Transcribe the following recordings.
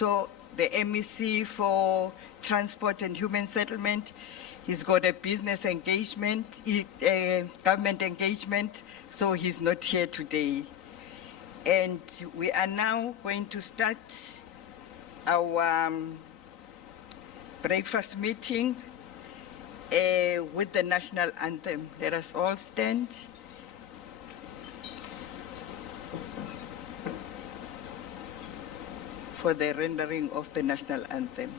also the MEC for Transport and Human Settlement. He's got a business engagement, government engagement, so he's not here today. And we are now going to start our breakfast meeting with the national anthem. Let us all stand. For the rendering of the national anthem.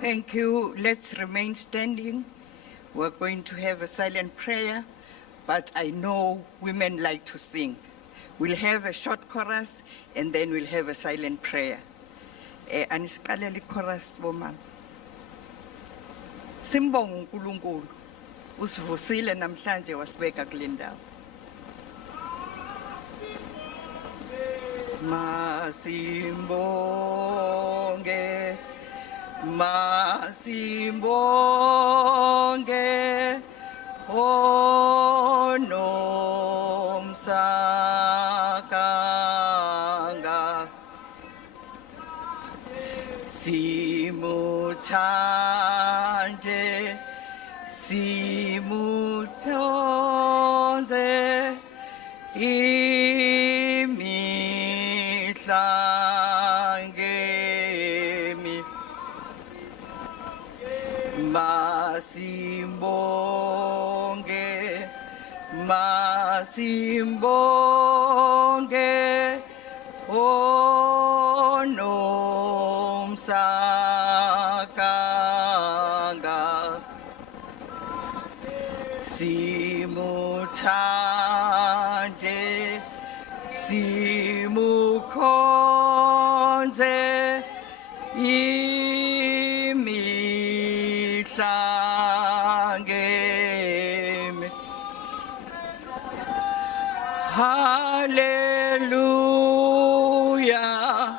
Thank you. Let's remain standing. We're going to have a silent prayer, but I know women like to sing. We'll have a short chorus and then we'll have a silent prayer. Anisikale chorus bomama. Simbonga uNkulunkulu. Usivusile namhlanje wasibeka kule ndawo. Masimbonge, masimbonge, onomsakanga. Simuthande, simuthonze, imihlangemi. Masimbonge, masimbonge, onomsakanga. Simuthande, simukhonze, imihlangemi. Hallelujah,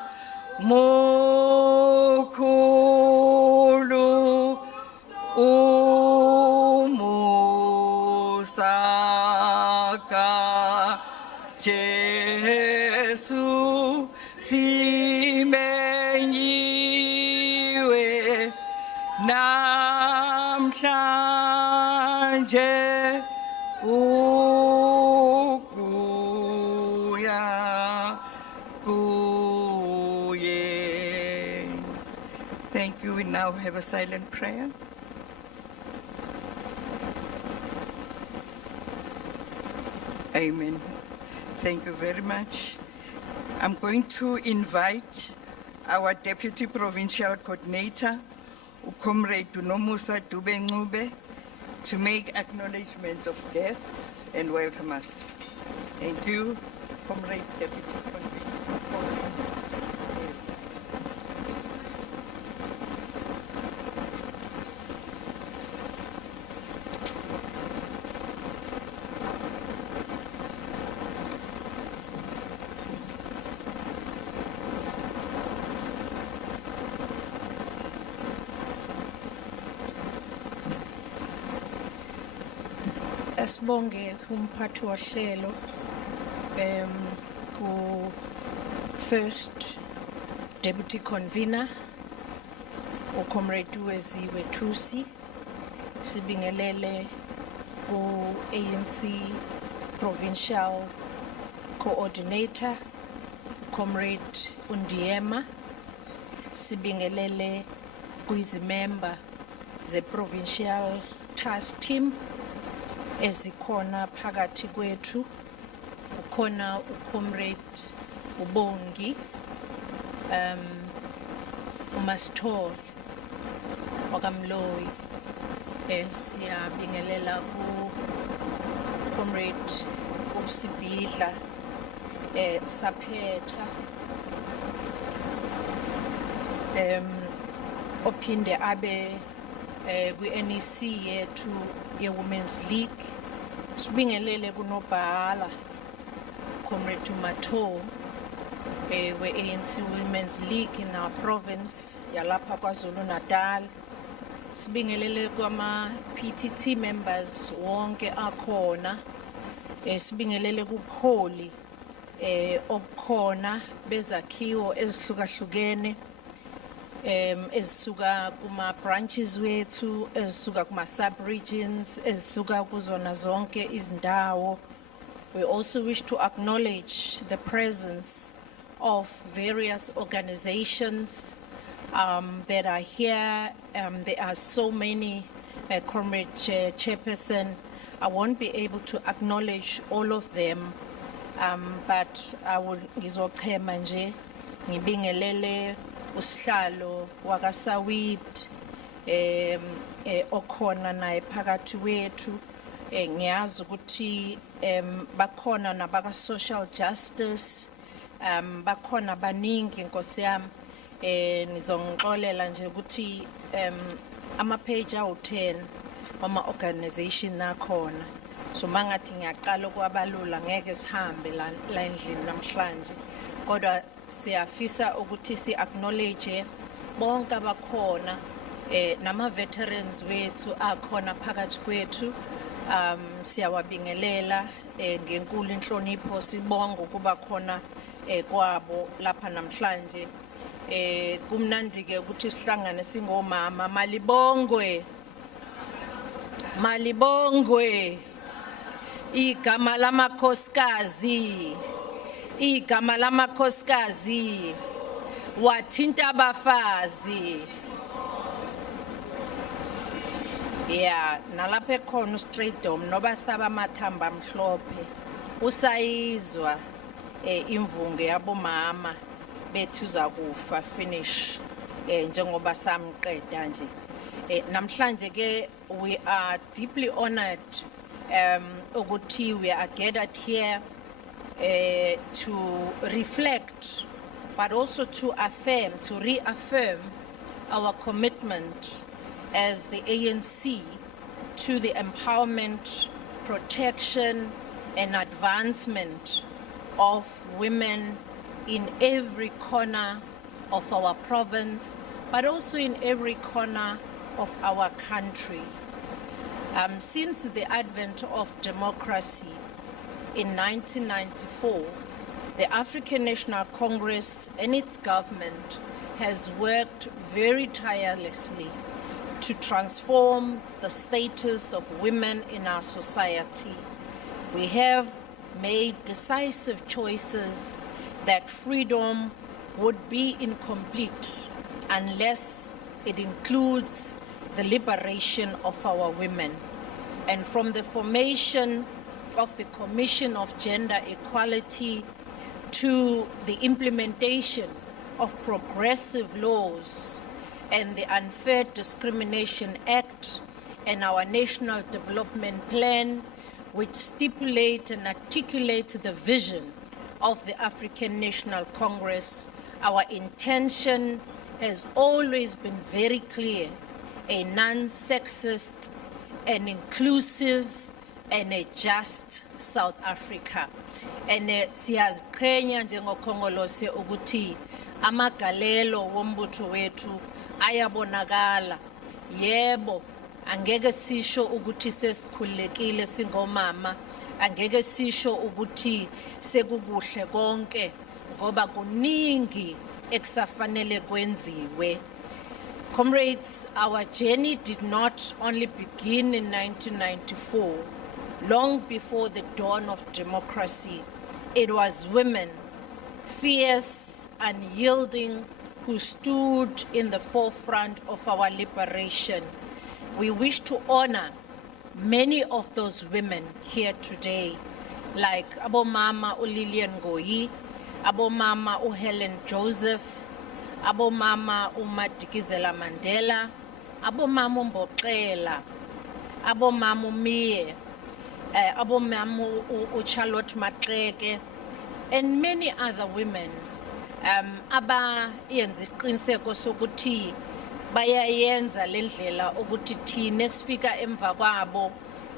mukhulu umusaka Jesu simenyiwe namhlanje ukuya kuye. Thank you. We now have a silent prayer. Amen. Thank you very much. I'm going to invite our Deputy Provincial Coordinator, Comrade Dunomusa Dube-Ncube, to make acknowledgement of guests and welcome us. Thank you, Comrade Deputy Coordinator. Asibonge umphathi wohlelo ku first deputy convener uComrade Weziwe Thusi, sibingelele ku ANC provincial coordinator Comrade Undiema, sibingelele kuyizimember ze provincial task team ezikhona phakathi kwethu. Ukhona uComrade Ubongi uMasithole wakamloyi, siyabingelela uComrade uSibhidla Saphetha ophinde abe kwi-NEC yethu ye-Women's League. Sibingelele kunobhala Comrade Matho we-ANC Women's League in our province yalapha KwaZulu Natal. Sibingelele kwama-PTT members wonke akhona. Sibingelele kubuholi obukhona bezakhiwo ezihlukahlukene ezisuka kuma branches wethu, ezisuka kuma sub-regions, ezisuka kuzona zonke izindawo. We also wish to acknowledge the presence of various organizations that are here. There are so many, Comrade Chairperson. I won't be able to acknowledge all of them, but I will ngizochema nje ngibingelele usihlalo wakasawid okhona naye phakathi wethu. Ngiyazi ukuthi bakhona nabaka social justice, bakhona baningi Nkosi yami. Nizongixolela nje ukuthi ama page awu10 ama organization akhona. So mangathi ngiyaqala ukwabalula ngeke sihambe la endlini namhlanje, kodwa siyafisa ukuthi si acknowledge bonke abakhona nama veterans wethu akhona phakathi kwethu. Siyawabingelela ngenkulu inhlonipho, sibonga ukuba khona kwabo lapha namhlanje. Kumnandi ke ukuthi sihlangane singomama. Malibongwe, malibongwe. Igama lamakhosikazi, igama lamakhosikazi wathinta abafazi. Yeah, nalapha ekhona uStraight Dome noba saba amathamba amhlophe usayizwa imvunge yabomama bethu zakufa finish njengoba samqeda nje. Namhlanje ke we are deeply honored ukuthi we are gathered here to reflect but also to affirm, to reaffirm our commitment as the ANC to the empowerment, protection and advancement of women in every corner of our province, but also in every corner of our country. Since the advent of democracy in 1994, the African National Congress and its government has worked very tirelessly to transform the status of women in our society. We have made decisive choices that freedom would be incomplete unless it includes the liberation of our women. And from the formation of the Commission of Gender Equality to the implementation of progressive laws and the Unfair Discrimination Act and our National Development Plan, which stipulate and articulate the vision of the African National Congress, our intention has always been very clear: a non-sexist, an inclusive, and a just South Africa. And siyaziqhenya njengokhongolose ukuthi amagalelo wombutho wethu ayabonakala. Yebo, angeke sisho ukuthi sesikhululekile singomama, angeke sisho ukuthi sekukuhle konke ngoba kuningi ekusafanele kwenziwe. Comrades, our journey did not only begin in 1994, long before the dawn of democracy. It was women, fierce, unyielding, who stood in the forefront of our liberation. We wish to honor many of those women here today, like Abomama Lillian Ngoyi, Abomama Helen Joseph, Abomama Madikizela Mandela, Abomama Mboxela, Abomama Mie, Abomama Charlotte Matleke, and many other women abayenza isiqiniseko sokuthi bayayenza lendlela ukuthi thina sifika emva kwabo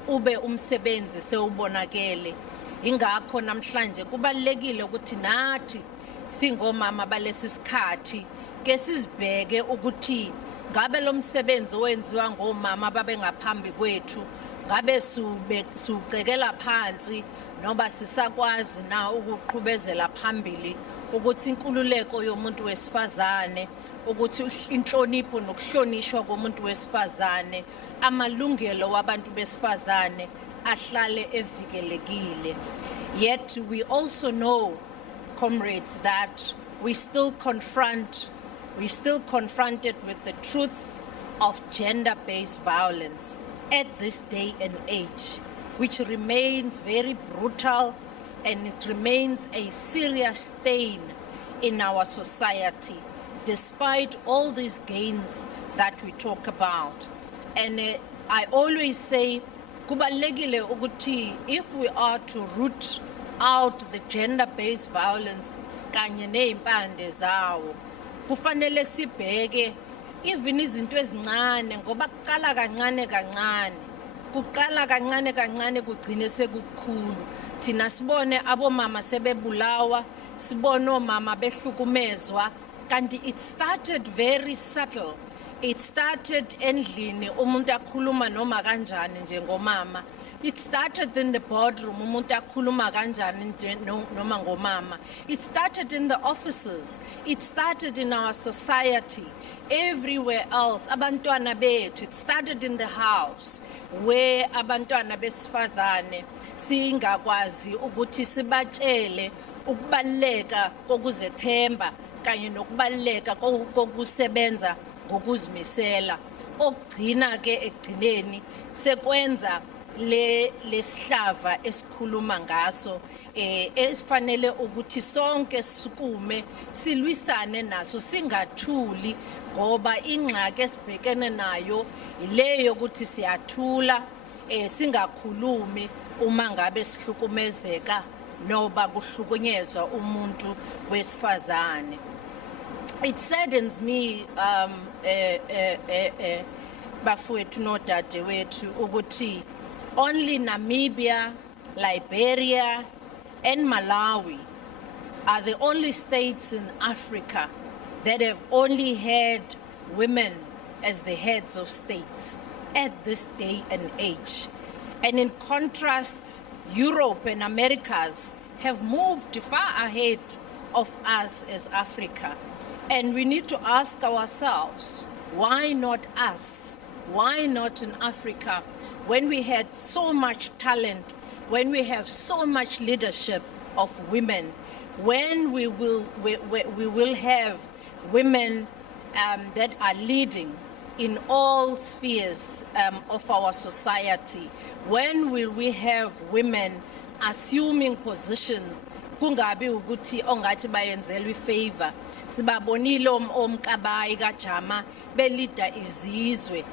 ube umsebenzi sewubonakele. Ingakho namhlanje kubalekile ukuthi nathi singomama balesi sikhathi ke sizibheke ukuthi ngabe lo msebenzi owenziwa ngomama babe ngaphambi kwethu ngabe sucekela phansi noma sisakwazi na ukuqhubezela phambili ukuthi inkululeko yomuntu wesifazane, ukuthi inhlonipho nokuhlonishwa komuntu wesifazane, amalungelo wabantu besifazane ahlale evikelekile. Yet we also know, comrades, that we still confronted with the truth of gender-based violence at this day and age, which remains very brutal, and it remains a serious stain in our society, despite all these gains that we talk about. And I always say, kubalekile ukuthi if we are to root out the gender-based violence kanye neimpande zawo, kufanele sibheke even izinto ezincane ngoba kuqala kancane kancane kugcine sekukhulu. Thina sibone abomama sebebulawa, sibone omama behlukumezwa, kanti it started very subtle. It started endlini umuntu akhuluma noma kanjani njengomama. It started in the boardroom umuntu akhuluma kanjani noma ngomama. It started in the offices. It started in our society. Everywhere else, abantwana bethu, it started in the house where abantwana besifazane singakwazi ukuthi sibatshele ukubaleka kokuzethemba kanye nokubaleka kokusebenza ngokuzimisela. Okugcina ke ekugcineni sekwenza lesihlava esikhuluma ngaso esifanele ukuthi sonke sisukume silwisane naso singathuli ngoba ingxaki esibhekene nayo ileyo ukuthi siyathula singakhulumi uma ngabe sihlukumezeka noba kuhlukunyezwa umuntu wesifazane. It saddens me bafowethu nodadewethu ukuthi only Namibia, Liberia, and Malawi are the only states in Africa that have only had women as the heads of states at this day and age. And in contrast, Europe and Americas have moved far ahead of us as Africa. And we need to ask ourselves, why not us? Why not in Africa? When we had so much talent, when we have so much leadership of women, when we will have women that are leading in all spheres of our society. When will we have women assuming positions kungabi ukuthi ongathi bayenzelwe ifavor? Sibabonile omkabayi kaJama belida izizwe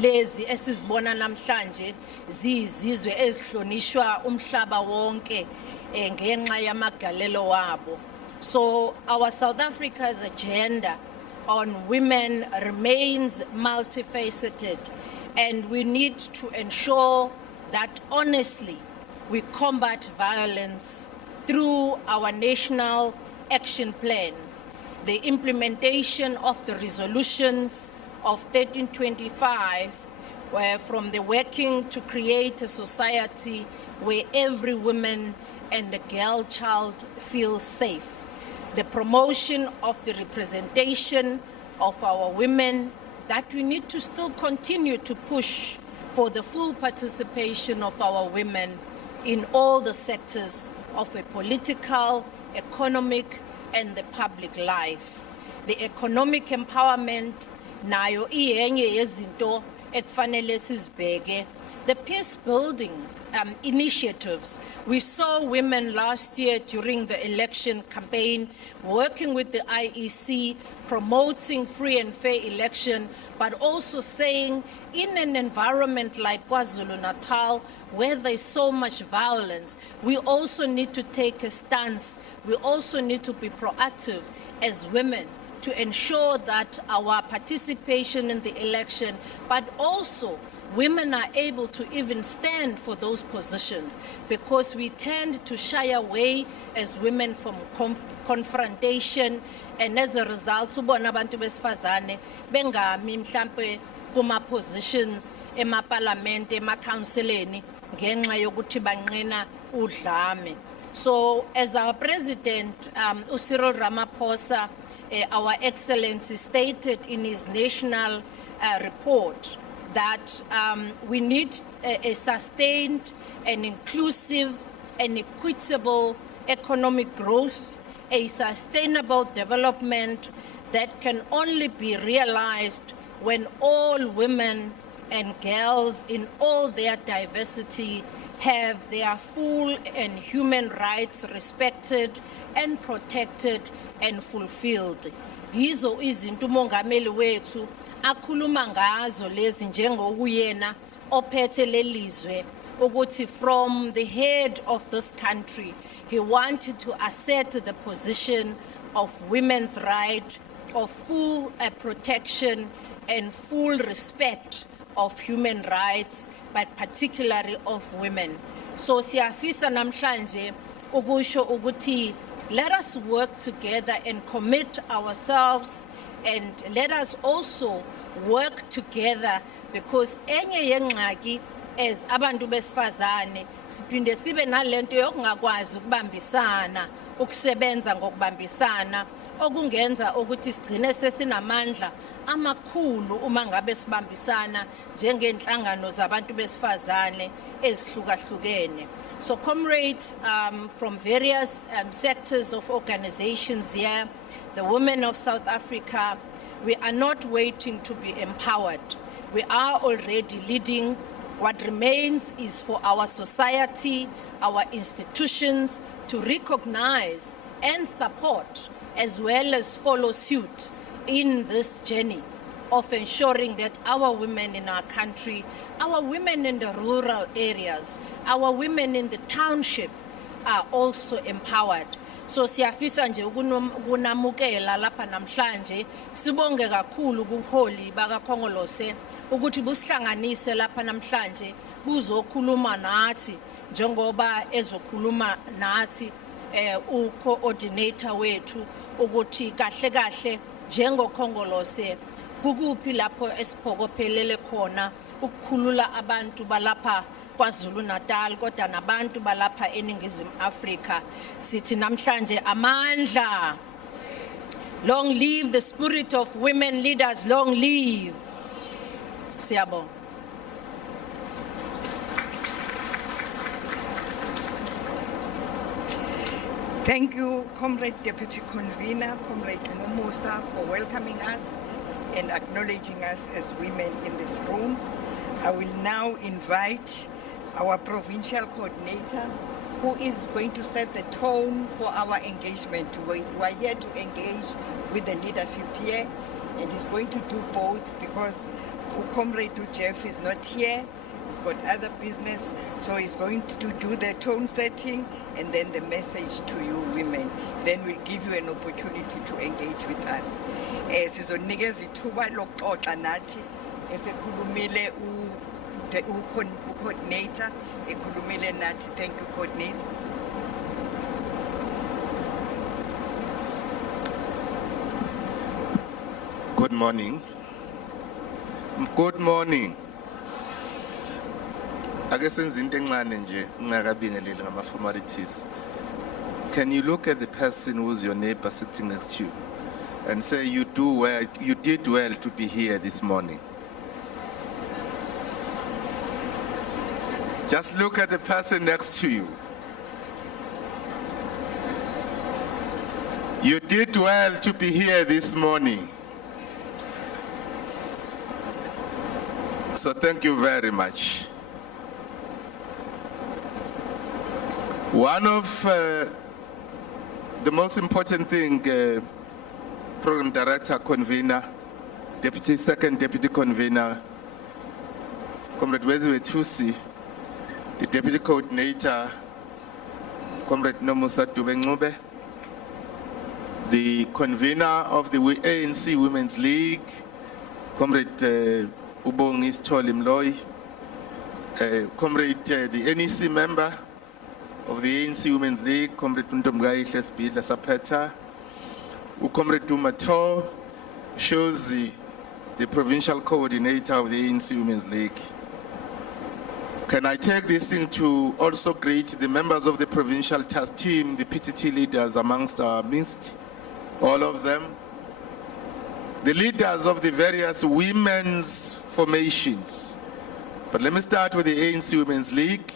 lezi esizibona namhlanje ziyizizwe ezihlonishwa umhlaba wonke ngenxa yamagalelo wabo. So our South Africa's agenda on women remains multifaceted, and we need to ensure that honestly we combat violence through our national action plan, the implementation of the resolutions of 1325, where from the working to create a society where every woman and the girl child feel safe, the promotion of the representation of our women, that we need to still continue to push for the full participation of our women in all the sectors of a political, economic, and the public life. The economic empowerment nayo iyenye yezinto ekufanele sizibheke. The peace building initiatives. We saw women last year during the election campaign working with the IEC, promoting free and fair election, but also saying in an environment like KwaZulu-Natal, where there's so much violence, we also need to take a stance. We also need to be proactive as women to ensure that our participation in the election, but also women are able to even stand for those positions, because we tend to shy away as women from confrontation, and as a result ubona abantu besifazane bengami mhlambe kuma positions emaparlament emakhounseleni ngenxa yokuthi banqena udlame. So as our president Cyril Ramaphosa, our excellency, stated in his national report that we need a sustained and inclusive and equitable economic growth, a sustainable development that can only be realized when all women and girls in all their diversity have their full and human rights respected and protected and fulfilled. Yizo izinto umongameli wethu akhuluma ngazo lezi njengokuyena ophethe lelizwe ukuthi from the head of this country he wanted to assert the position of women's right of full protection and full respect of human rights, but particularly of women. So siyafisa namhlanje ukusho ukuthi let us work together and commit ourselves, and let us also work together, because enye yengxaki as abantu besifazane siphinde sibe nalento yokungakwazi ukubambisana, ukusebenza ngokubambisana okungenza ukuthi sigcine sesinamandla amakhulu uma ngabe sibambisana njengenhlangano zabantu besifazane ezihlukahlukene. So comrades from various sectors of organizations here, the women of South Africa, we are not waiting to be empowered. We are already leading. What remains is for our society, our institutions to recognize and support, as well as follow suit in this journey of ensuring that our women in our country, our women in the rural areas, our women in the township are also empowered. So siyafisa nje ukunamukela lapha namhlanje, sibonge kakhulu kuholi bakaKhongolose ukuthi busihlanganise lapha namhlanje buzokhuluma nathi njengoba ezokhuluma nathi u-coordinator wethu ukuthi kahle kahle njengoKhongolose kukuphi lapho esiphokophelele khona ukukhulula abantu balapha KwaZulu-Natal kodwa nabantu balapha eNingizimu Afrika. Sithi namhlanje amandla. Long live the spirit of women leaders, long live. Siyabonga. Thank you, Comrade Deputy Convener, Comrade Nomusa, for welcoming us. and acknowledging us as women in this room. I will now invite our provincial coordinator, who is going to set the tone for our engagement. We are here to engage with the leadership here, and he's going to do both because Comrade Jeff is not here. He's got other business, so he's going to do the tone setting and then the message to you women. Then we'll give you an opportunity to engage with us. Sizonikeza ithuba lokuxoxa nathi esekhulumile coordinator ekhulumile nathi. Thank you, coordinator. Good morning. Good morning. Ake senze into encane nje ngingakabingeleli ngama formalities. Can you look at the person who's your neighbor sitting next to you and say you did well to be here this morning? Just look at the person next to you. You did well to be here this morning. So thank you very much. One of the most important thing, Program Director, Convener, Second Deputy Convener, Comrade Weziwe Thusi, the Deputy Coordinator, Comrade Nomusa Dubengube, the Convener of the ANC Women's League, Comrade Ubongis Tolimloy, Comrade the NEC member of the ANC Women's League, Comrade Ntomgai Hlesbidla Sapeta, Comrade Dumato Shozi, the provincial coordinator of the ANC Women's League. Can I take this in to also greet the members of the provincial task team, the PTT leaders amongst our midst, all of them, the leaders of the various women's formations. But let me start with the ANC Women's League.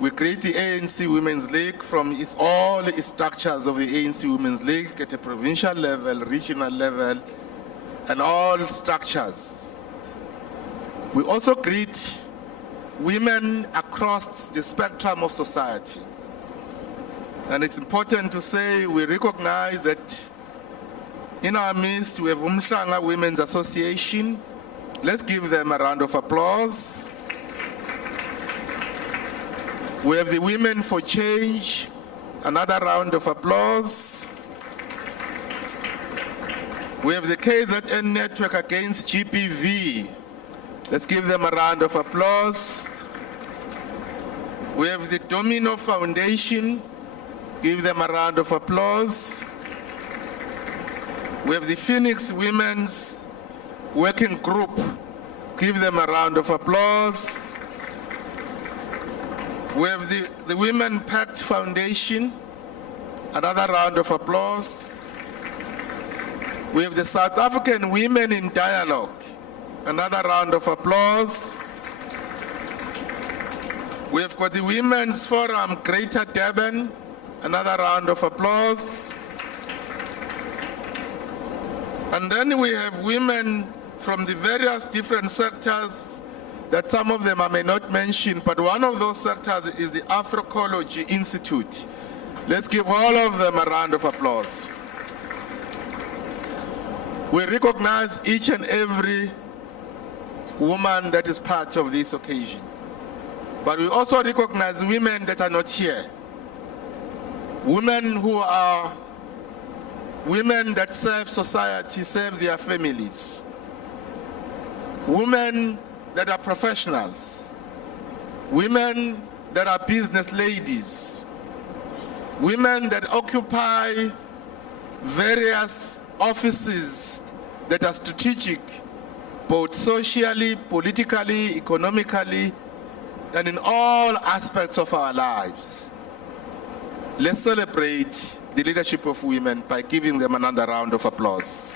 We create the ANC Women's League from all its structures of the ANC Women's League at a provincial level, regional level, and all structures. We also greet women across the spectrum of society. And it's important to say we recognize that in our midst we have Umhlanga Women's Association. Let's give them a round of applause. We have the Women for Change, another round of applause. We have the KZN Network Against GBV. Let's give them a round of applause. We have the Domino Foundation. Give them a round of applause. We have the Phoenix Women's Working Group. Give them a round of applause. We have the Women Pact Foundation, another round of applause. We have the South African Women in Dialogue, another round of applause. We have got the Women's Forum Greater Durban, another round of applause. And then we have women from the various different sectors that some of them I may not mention, but one of those sectors is the Afroecology Institute. Let's give all of them a round of applause. We recognize each and every woman that is part of this occasion. But we also recognize women that are not here. Women who are women that serve society, serve their families. Women that are professionals, women that are business ladies, women that occupy various offices that are strategic, both socially, politically, economically, and in all aspects of our lives. Let's celebrate the leadership of women by giving them another round of applause.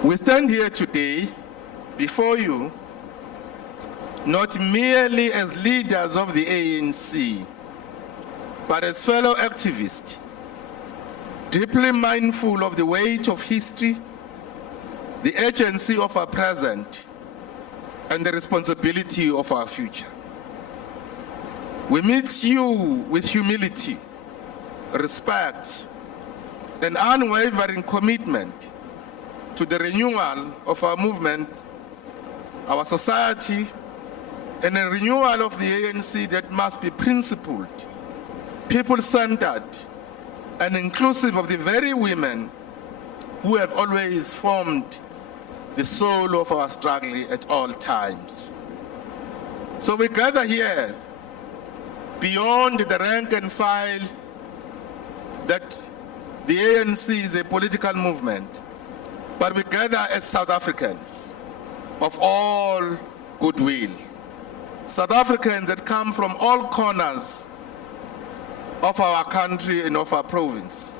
We stand here today before you not merely as leaders of the ANC, but as fellow activists, deeply mindful of the weight of history, the urgency of our present, and the responsibility of our future. We meet you with humility, respect, and unwavering commitment to the renewal of our movement, our society, and a renewal of the ANC that must be principled, people-centered, and inclusive of the very women who have always formed the soul of our struggle at all times. So we gather here beyond the rank and file that the ANC is a political movement, but we gather as South Africans of all goodwill. South Africans that come from all corners of our country and of our province.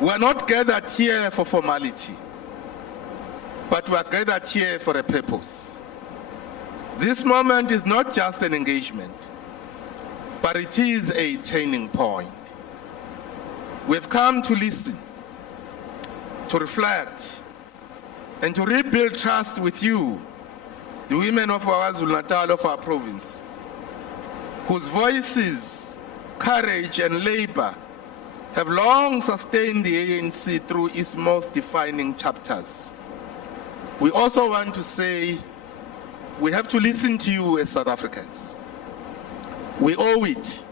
We are not gathered here for formality, but we are gathered here for a purpose. This moment is not just an engagement, but it is a turning point. We've come to listen, to reflect, and to rebuild trust with you, the women of our KwaZulu-Natal, of our province, whose voices, courage, and labor have long sustained the ANC through its most defining chapters. We also want to say we have to listen to you as South Africans. We owe it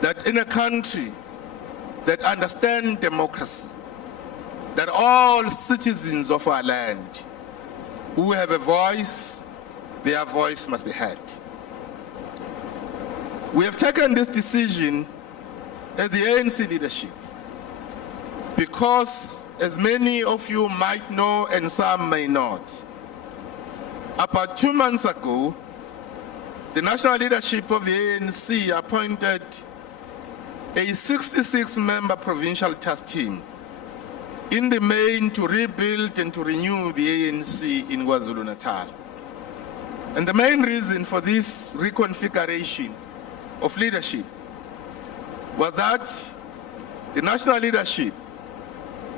that in a country that understands democracy, that all citizens of our land who have a voice, their voice must be heard. We have taken this decision as the ANC leadership because, as many of you might know and some may not, about 2 months ago, the national leadership of the ANC appointed a 66-member provincial task team in the main to rebuild and to renew the ANC in KwaZulu-Natal. And the main reason for this reconfiguration of leadership was that the national leadership,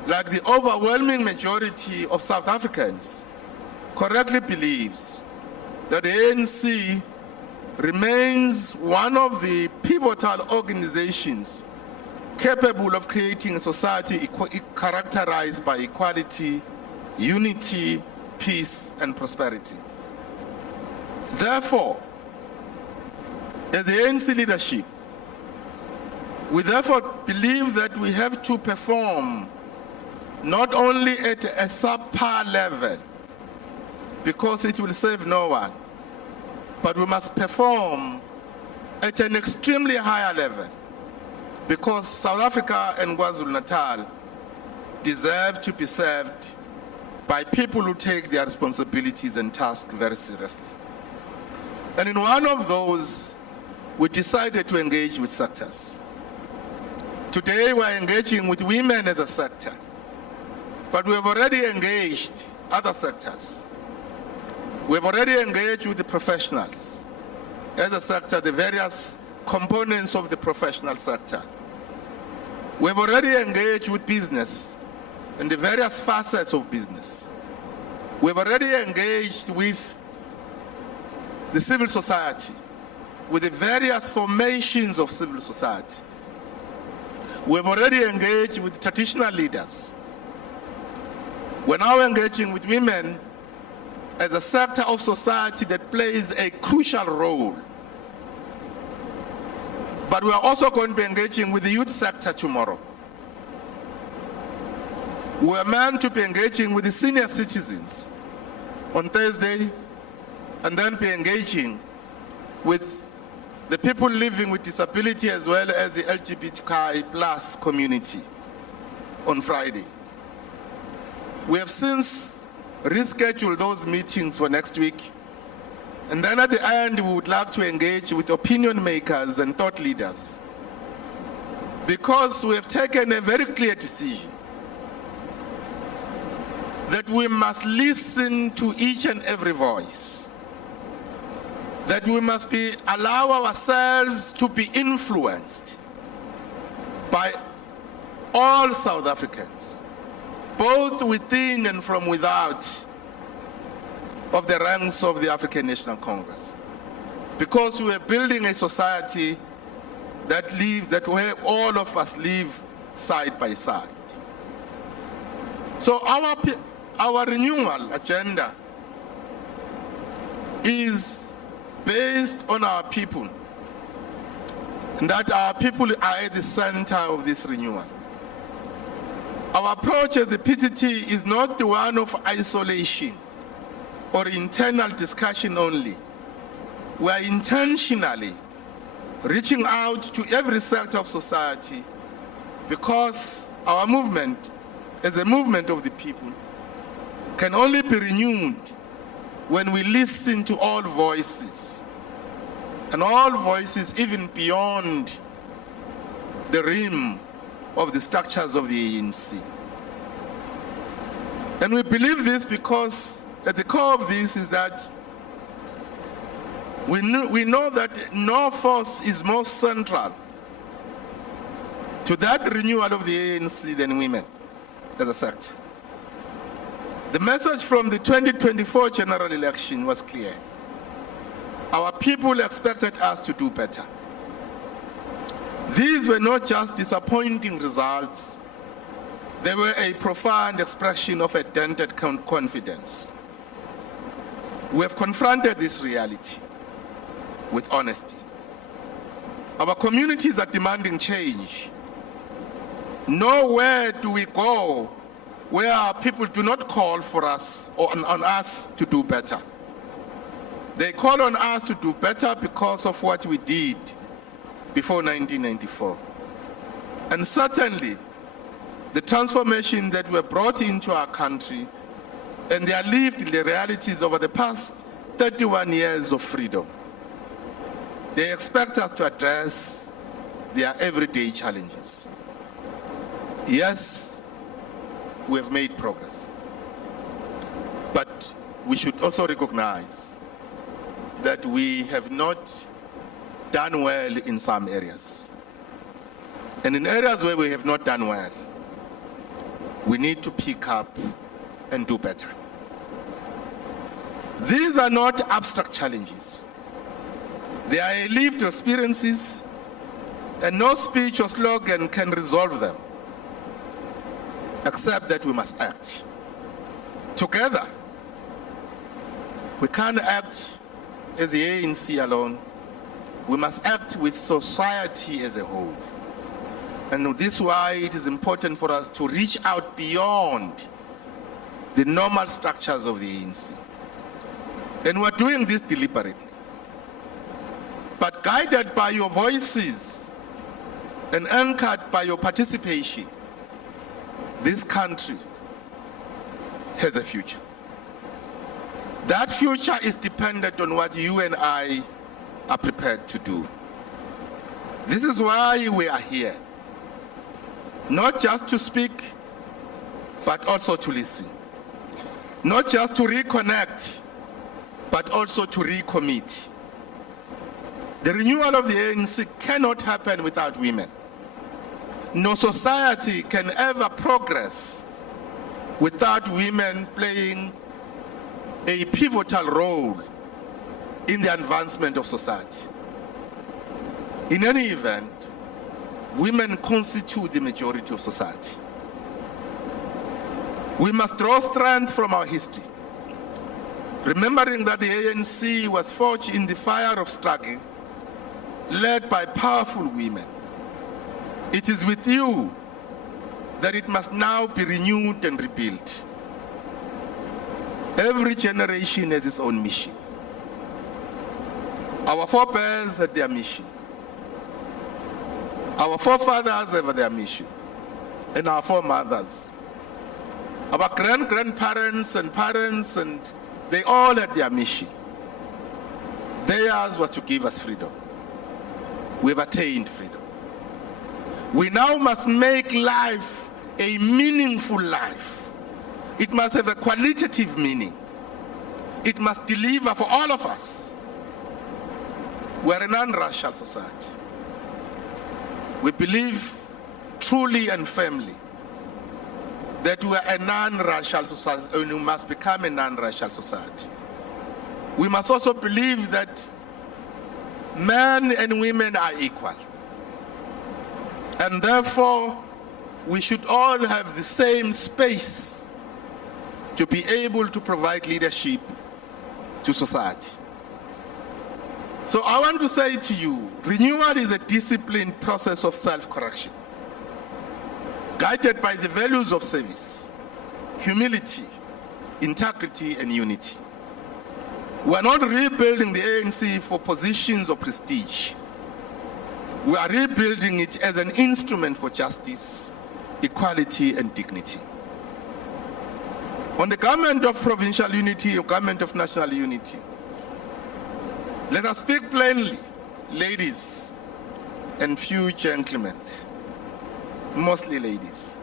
like the overwhelming majority of South Africans, correctly believes that the ANC remains one of the pivotal organizations capable of creating a society characterized by equality, unity, peace, and prosperity. Therefore, as the ANC leadership, we therefore believe that we have to perform not only at a subpar level, because it will save no one, but we must perform at an extremely higher level, because South Africa and KwaZulu-Natal deserve to be served by people who take their responsibilities and tasks very seriously. And in one of those, we decided to engage with sectors. Today, we're engaging with women as a sector, but we have already engaged other sectors. We've already engaged with the professionals as a sector, the various components of the professional sector. We've already engaged with business and the various facets of business. We've already engaged with the civil society, with the various formations of civil society. We've already engaged with traditional leaders. We're now engaging with women as a sector of society that plays a crucial role. But we are also going to be engaging with the youth sector tomorrow. We are meant to be engaging with the senior citizens on Thursday, and then be engaging with the people living with disability as well as the LGBTQI+ community on Friday. We have since rescheduled those meetings for next week. And then at the end, we would like to engage with opinion makers and thought leaders, because we have taken a very clear decision that we must listen to each and every voice, that we must allow ourselves to be influenced by all South Africans, both within and from without of the ranks of the African National Congress. Because we are building a society that where all of us live side by side. So our renewal agenda is based on our people, and that our people are at the center of this renewal. Our approach as the PTT is not the one of isolation or internal discussion only. We are intentionally reaching out to every sector of society, because our movement, as a movement of the people, can only be renewed when we listen to all voices, and all voices even beyond the rim of the structures of the ANC. And we believe this because at the core of this is that we know that no force is more central to that renewal of the ANC than women as a sector. The message from the 2024 general election was clear. Our people expected us to do better. These were not just disappointing results, they were a profound expression of a dented confidence. We have confronted this reality with honesty. Our communities are demanding change. Nowhere do we go where our people do not call for us or on us to do better. They call on us to do better because of what we did before 1994. And certainly, the transformation that were brought into our country and their lived realities over the past 31 years of freedom. They expect us to address their everyday challenges. Yes, we have made progress, but we should also recognize that we have not done well in some areas. And in areas where we have not done well, we need to pick up and do better. These are not abstract challenges. They are lived experiences, and no speech or slogan can resolve them, except that we must act. Together, we can't act as the ANC alone. We must act with society as a whole. And this is why it is important for us to reach out beyond the normal structures of the ANC. And we're doing this deliberately. But guided by your voices and anchored by your participation, this country has a future. That future is dependent on what you and I are prepared to do. This is why we are here. Not just to speak, but also to listen. Not just to reconnect, but also to recommit. The renewal of the ANC cannot happen without women. No society can ever progress without women playing a pivotal role in the advancement of society. In any event, women constitute the majority of society. We must draw strength from our history, remembering that the ANC was forged in the fire of struggle, led by powerful women. It is with you that it must now be renewed and rebuilt. Every generation has its own mission. Our forebears had their mission. Our forefathers have their mission, and our foremothers. Our grandparents and parents, and they all had their mission. Theirs was to give us freedom. We've attained freedom. We now must make life a meaningful life. It must have a qualitative meaning. It must deliver for all of us. We're a non-racial society. We believe truly and firmly that we are a non-racial society and we must become a non-racial society. We must also believe that men and women are equal. And therefore, we should all have the same space to be able to provide leadership to society. So I want to say to you, renewal is a disciplined process of self-correction, guided by the values of service, humility, integrity, and unity. We are not rebuilding the ANC for positions of prestige. We are rebuilding it as an instrument for justice, equality, and dignity. On the government of provincial unity or government of national unity, let us speak plainly, ladies and few gentlemen, mostly ladies,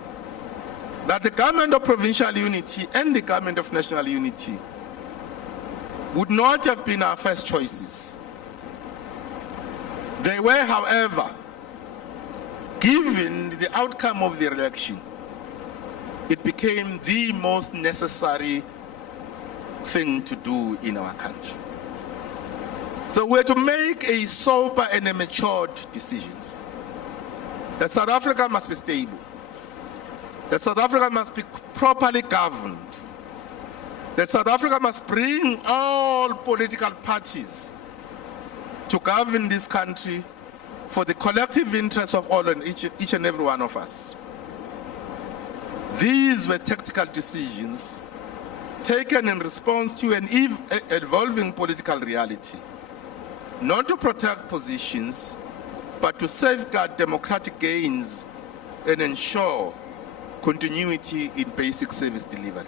that the government of provincial unity and the government of national unity would not have been our first choices. They were, however, given the outcome of the election, it became the most necessary thing to do in our country. So we're to make a sober and a matured decisions. That South Africa must be stable. That South Africa must be properly governed. That South Africa must bring all political parties to govern this country for the collective interest of all and each and every one of us. These were tactical decisions taken in response to an evolving political reality, not to protect positions, but to safeguard democratic gains and ensure continuity in basic service delivery.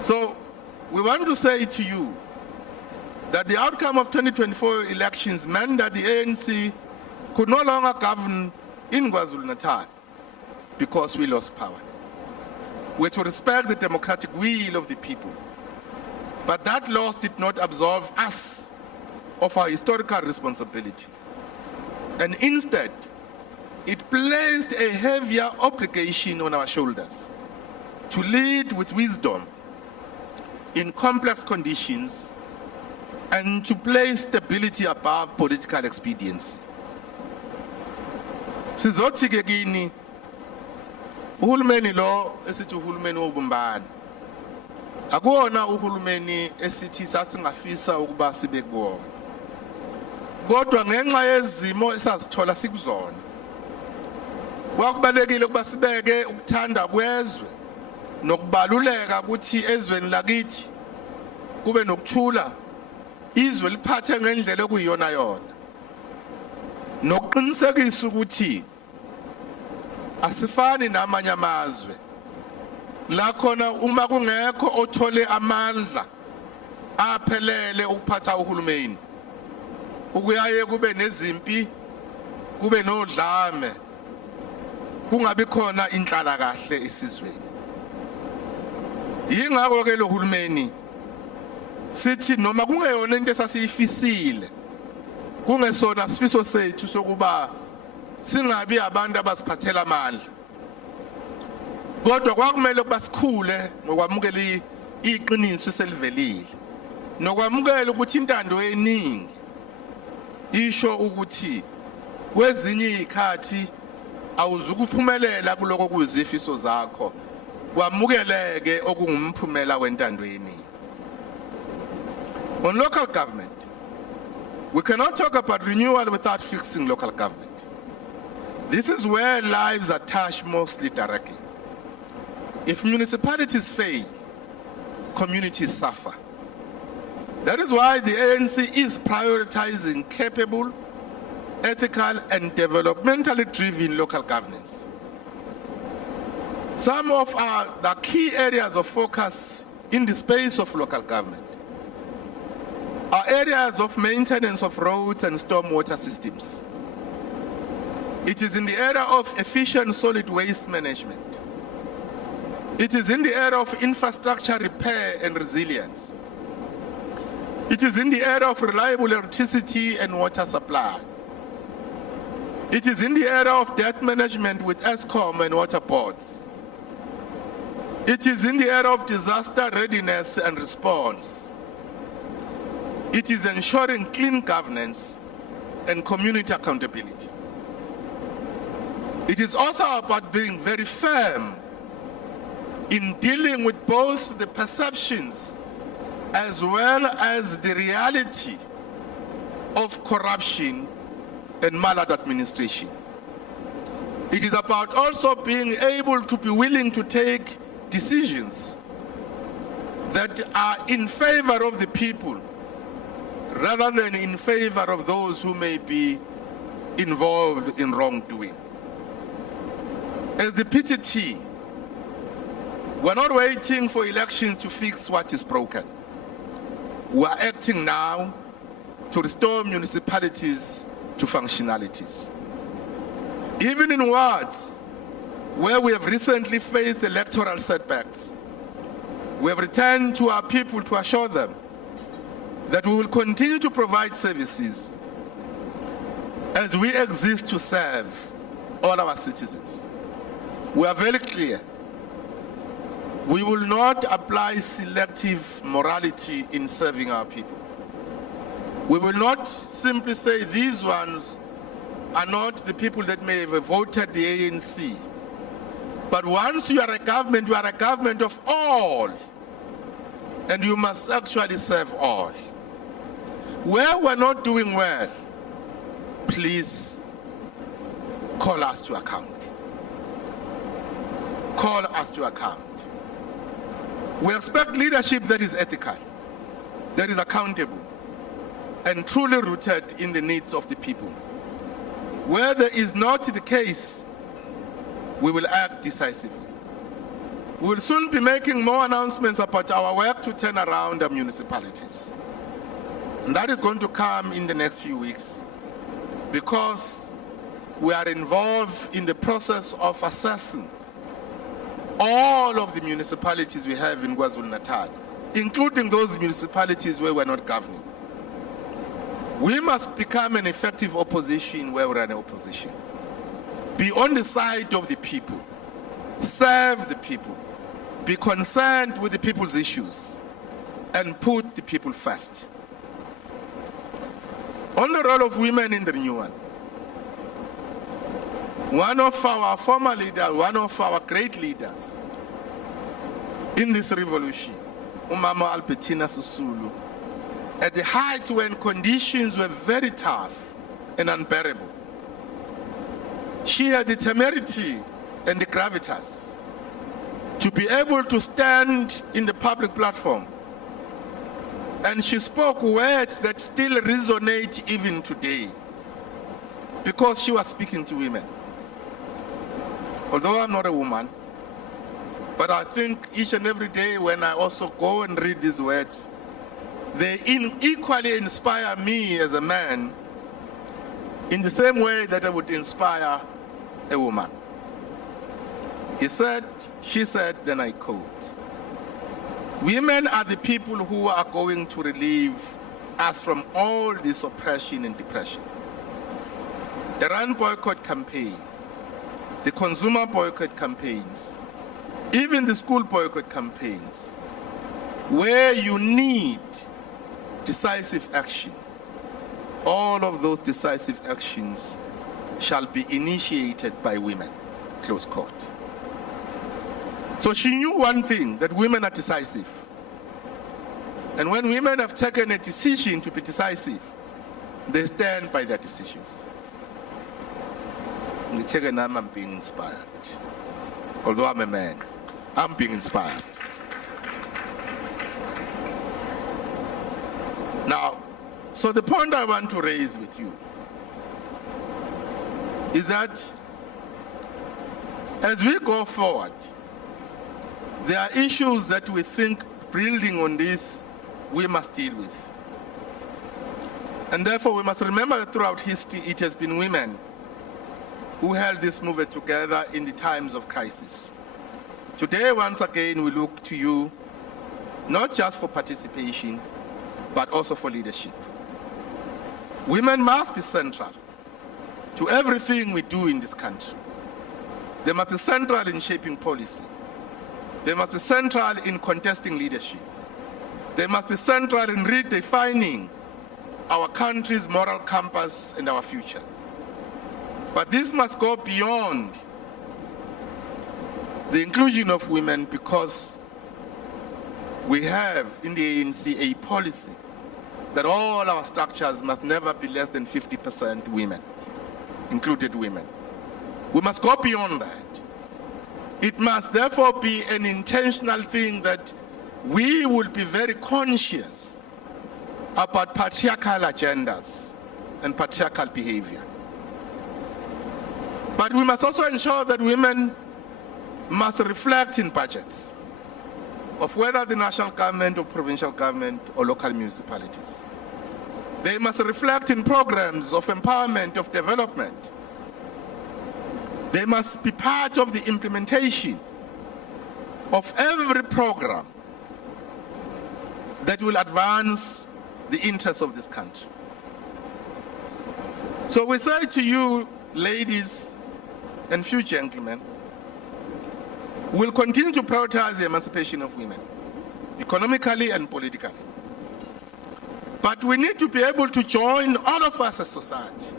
So we want to say to you that the outcome of 2024 elections meant that the ANC could no longer govern in KwaZulu-Natal because we lost power. We're to respect the democratic will of the people. But that loss did not absolve us of our historical responsibility. And instead, it placed a heavier obligation on our shoulders to lead with wisdom in complex conditions and to place stability above political expediency. Sizothi ke kini uhulumeni lo esithi uhulumeni wobumbano akuwona uhulumeni esithi sasingafisa ukuba sibe kuwona, kodwa ngenxa yezimo esazithola sikuzona kwakubalekile ukuba sibeke ukuthanda kwezwe nokubaluleka ukuthi ezweni lakithi kube nokuthula, izwe liphathe ngendlela okuyiyona yona, nokuqinisekisa ukuthi asifani namanye amazwe la khona uma kungekho othole amandla aphelele ukuphatha uhulumeni, ukuyaye kube nezimpi, kube nodlame, kungabi khona inhlala kahle esizweni. Yingakho ke lo hulumeni sithi noma kungeyona into esasiyifisile, kungesona sifiso sethu sokuba singabi abantu abasiphathela amandla, kodwa kwakumele ukuba sikhule ngokwamukela iqiniso eselivelile nokwamukela ukuthi intando yeningi isho ukuthi kwezinye izikhathi awuzukuphumelela kuloko kuyizifiso zakho, kwamukeleke okungumphumela wentando yeningi. On local government, we cannot talk about renewal without fixing local government. This is where lives are touched mostly directly. If municipalities fail, communities suffer. That is why the ANC is prioritizing capable, ethical, and developmentally driven local governance. Some of the key areas of focus in the space of local government are areas of maintenance of roads and stormwater systems. It is in the area of efficient solid waste management. It is in the area of infrastructure repair and resilience. It is in the area of reliable electricity and water supply. It is in the area of debt management with ESCOM and water boards. It is in the area of disaster readiness and response. It is ensuring clean governance and community accountability. It is also about being very firm in dealing with both the perceptions as well as the reality of corruption and maladministration. It is about also being able to be willing to take decisions that are in favor of the people rather than in favor of those who may be involved in wrongdoing. As the PTT, we're not waiting for elections to fix what is broken. We are acting now to restore municipalities to functionalities. Even in wards where we have recently faced electoral setbacks, we have returned to our people to assure them that we will continue to provide services as we exist to serve all our citizens. We are very clear. We will not apply selective morality in serving our people. We will not simply say these ones are not the people that may have voted the ANC. But once you are a government of all, and you must actually serve all. Where we're not doing well, please call us to account. Call us to account. We expect leadership that is ethical, that is accountable, and truly rooted in the needs of the people. Where that is not the case, we will act decisively. We will soon be making more announcements about our work to turn around our municipalities. And that is going to come in the next few weeks because we are involved in the process of assessing all of the municipalities we have in KwaZulu-Natal, including those municipalities where we're not governing. We must become an effective opposition where we're an opposition. Be on the side of the people. Serve the people. Be concerned with the people's issues and put the people first. On the role of women in the renewal, one of our former leaders, one of our great leaders in this revolution, Umama Albertina Susulu, at the height when conditions were very tough and unbearable, she had the temerity and the gravitas to be able to stand in the public platform. And she spoke words that still resonate even today because she was speaking to women. Although I'm not a woman, but I think each and every day when I also go and read these words, they equally inspire me as a man in the same way that I would inspire a woman. She said, then I quote, "Women are the people who are going to relieve us from all this oppression and depression. The run boycott campaign, the consumer boycott campaigns, even the school boycott campaigns, where you need decisive action, all of those decisive actions shall be initiated by women," close quote. So she knew one thing, that women are decisive. And when women have taken a decision to be decisive, they stand by their decisions. I'm being inspired. Although I'm a man, I'm being inspired. Now, so the point I want to raise with you is that as we go forward, there are issues that we think, building on this, we must deal with. And therefore, we must remember that throughout history, it has been women who held this movement together in the times of crisis. Today, once again, we look to you, not just for participation, but also for leadership. Women must be central to everything we do in this country. They must be central in shaping policy. They must be central in contesting leadership. They must be central in redefining our country's moral compass and our future. But this must go beyond the inclusion of women, because we have in the ANC a policy that all our structures must never be less than 50% women, included women. We must go beyond that. It must therefore be an intentional thing that we will be very conscious about patriarchal agendas and patriarchal behavior. But we must also ensure that women must reflect in budgets of whether the national government or provincial government or local municipalities. They must reflect in programs of empowerment, of development. They must be part of the implementation of every program that will advance the interests of this country. So we say to you, ladies and few gentlemen, we'll continue to prioritize the emancipation of women, economically and politically. But we need to be able to join, all of us as society,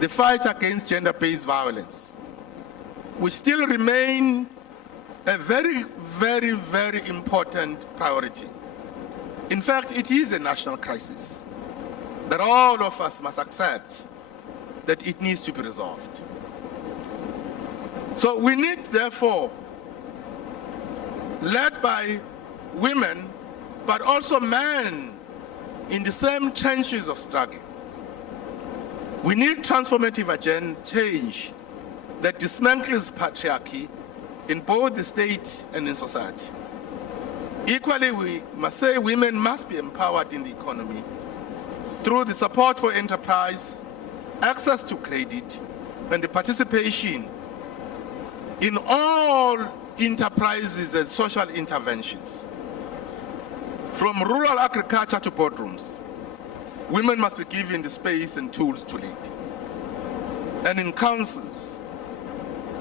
the fight against gender-based violence, which still remain a very, very, very important priority. In fact, it is a national crisis that all of us must accept that it needs to be resolved. So we need, therefore, led by women, but also men in the same trenches of struggle. We need transformative agenda change that dismantles patriarchy in both the state and in society. Equally, we must say women must be empowered in the economy through the support for enterprise, access to credit, and the participation in all enterprises and social interventions. From rural agriculture to boardrooms, women must be given the space and tools to lead. And in councils,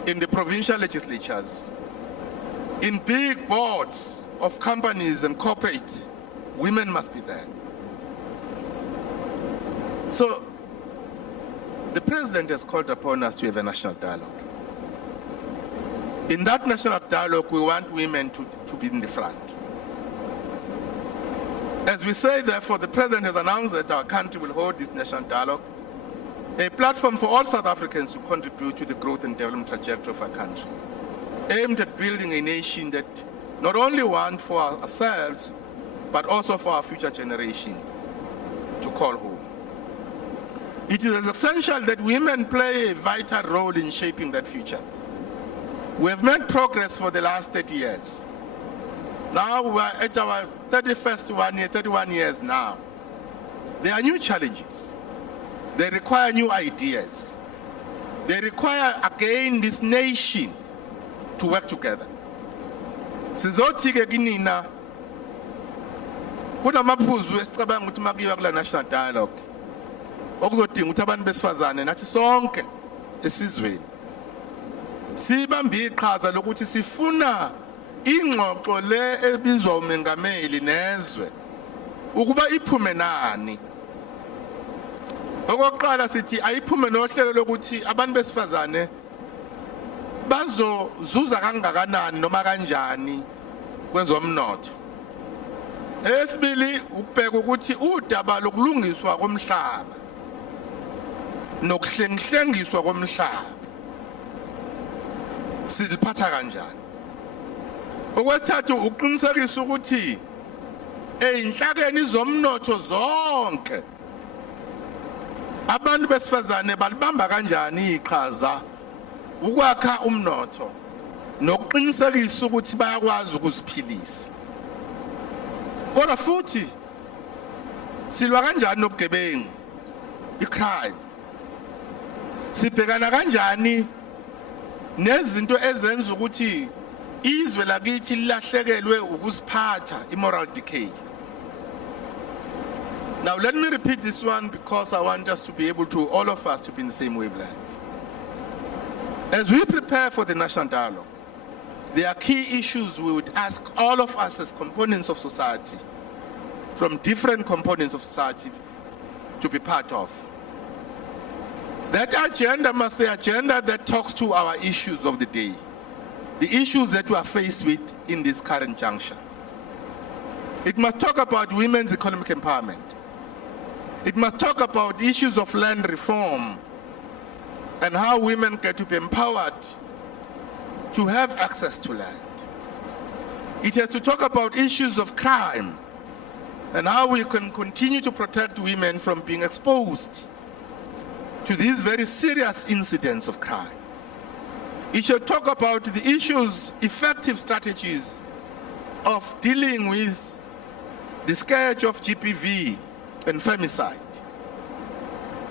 in the provincial legislatures, in big boards of companies and corporates, women must be there. So the president has called upon us to have a national dialogue. In that national dialogue, we want women to be in the front. As we say, therefore, the president has announced that our country will hold this national dialogue, a platform for all South Africans to contribute to the growth and development trajectory of our country, aimed at building a nation that not only want for ourselves, but also for our future generation to call home. It is essential that women play a vital role in shaping that future. We have made progress for the last 30 years. Now we are at our 31 years now. There are new challenges. They require new ideas. They require, again, this nation to work together. Sizothi-ke kinina kunamaphuzu esicabanga ukuthi makuyiwa kula national dialogue okuzodinga ukuthi abantu besifazane nathi sonke esizweni sibambe iqhaza lokuthi sifuna ingxoxo le ebizwa umengameli nezwe ukuba iphume nani. Okokuqala sithi ayiphume nohlelo lokuthi abantu besifazane bazozuza kangakanani noma kanjani kwezomnotho. Esibili ukubheka ukuthi udaba lokulungiswa komhlaba nokuhlengihlengiswa komhlaba siziphatha kanjani. Okwesithathu uqinisekisa ukuthi einhlakeni zomnotho zonke abantu besifazane balibamba kanjani iqhaza ukwakha umnotho nokuqinisekisa ukuthi bayakwazi ukuziphilisa. Kodwa futhi silwa kanjani nobugebengu, icrime. Sibhekana kanjani nezinto ezenza ukuthi izwe lakithi lilahlekelwe ukuziphatha, immoral decay. Now, let me repeat this one because I want us to be able to, all of us, to be in the same wavelength. As we prepare for the national dialogue, there are key issues we would ask all of us as components of society, from different components of society, to be part of. That agenda must be an agenda that talks to our issues of the day, the issues that we are faced with in this current juncture. It must talk about women's economic empowerment. It must talk about issues of land reform and how women get to be empowered to have access to land. It has to talk about issues of crime and how we can continue to protect women from being exposed to these very serious incidents of crime. It should talk about the issues, effective strategies of dealing with the scourge of GBV and femicide.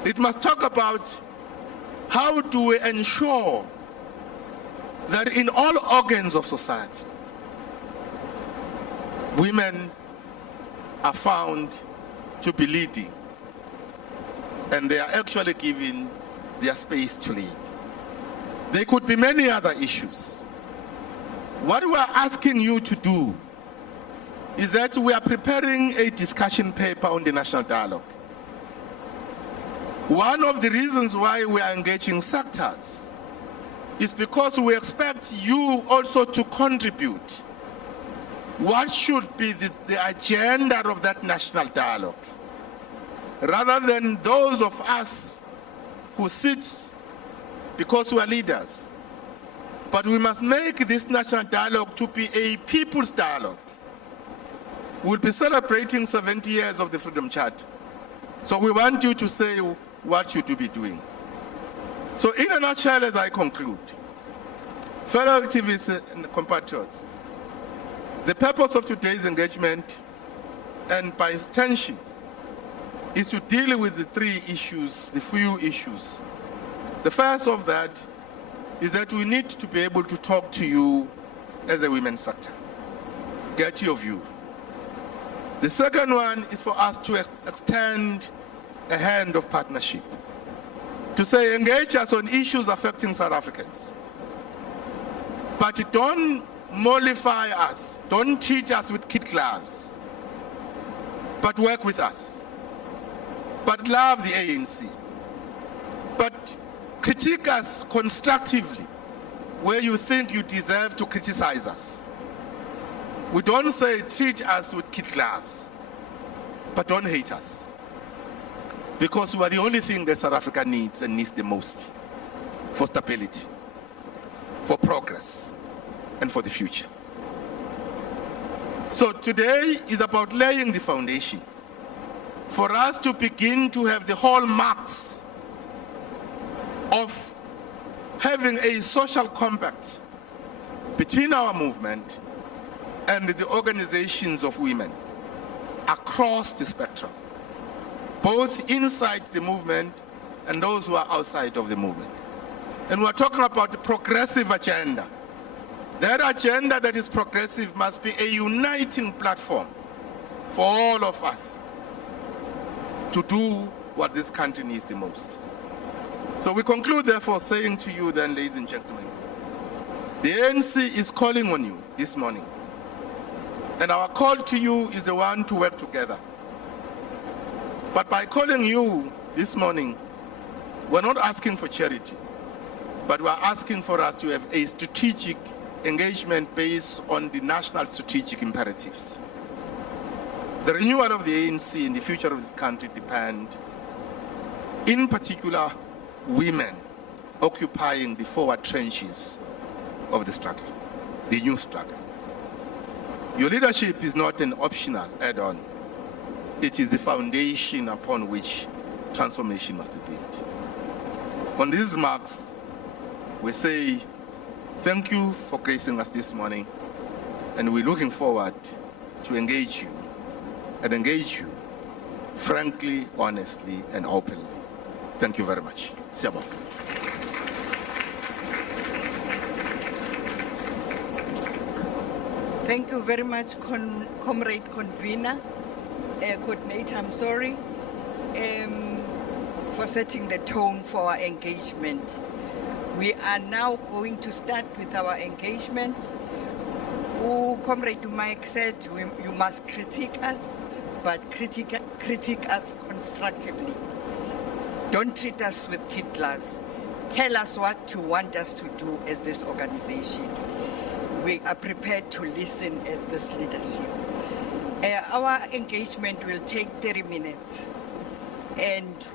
It must talk about how do we ensure that in all organs of society, women are found to be leading and they are actually given their space to lead. There could be many other issues. What we are asking you to do is that we are preparing a discussion paper on the national dialogue. One of the reasons why we are engaging sectors is because we expect you also to contribute. What should be the agenda of that national dialogue? Rather than those of us who sit because we are leaders. But we must make this national dialogue to be a people's dialogue. We'll be celebrating 70 years of the Freedom Charter. So we want you to say what should you be doing. So in a nutshell, as I conclude, fellow activists and compatriots, the purpose of today's engagement, and by extension, is to deal with the three issues, the few issues. The first of that is that we need to be able to talk to you as a women's sector, get your view. The second one is for us to extend a hand of partnership, to say engage us on issues affecting South Africans. But don't mollify us, don't treat us with kid gloves, but work with us. But love the ANC. But critique us constructively where you think you deserve to criticize us. We don't say treat us with kid gloves, but don't hate us. Because we are the only thing that South Africa needs and needs the most for stability, for progress, and for the future. So today is about laying the foundation for us to begin to have the hallmarks of having a social compact between our movement and the organizations of women across the spectrum, both inside the movement and those who are outside of the movement. And we're talking about the progressive agenda. That agenda that is progressive must be a uniting platform for all of us to do what this country needs the most. So we conclude, therefore, saying to you then, ladies and gentlemen, the ANC is calling on you this morning. And our call to you is the one to work together. But by calling you this morning, we're not asking for charity, but we're asking for us to have a strategic engagement based on the national strategic imperatives. The renewal of the ANC and the future of this country depend, in particular, women occupying the forward trenches of the struggle, the new struggle. Your leadership is not an optional add-on. It is the foundation upon which transformation must be built. On these remarks, we say thank you for gracing us this morning, and we're looking forward to engage you, and engage you frankly, honestly, and openly. Thank you very much. Siyabonga. Thank you very much, Comrade Convener. coordinator, I'm sorry, for setting the tone for our engagement. We are now going to start with our engagement. Comrade Mike said you must critique us, but critique us constructively. Don't treat us with kid gloves. Tell us what you want us to do as this organization. We are prepared to listen as this leadership. Our engagement will take 30 minutes, and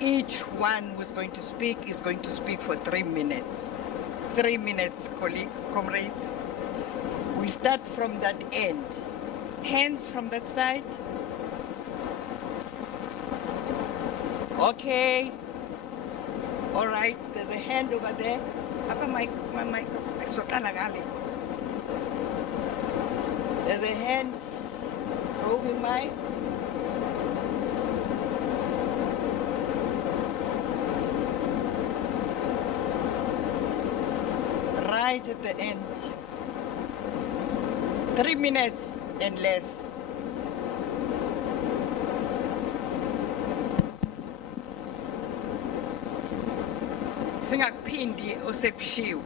each one who's going to speak is going to speak for 3 minutes. 3 minutes, colleagues, comrades. We start from that end. Hands from that side. Okay. All right, there's a hand over there. There's a hand over my. Right at the end. 3 minutes and less. Singakuphindi osefishiwe.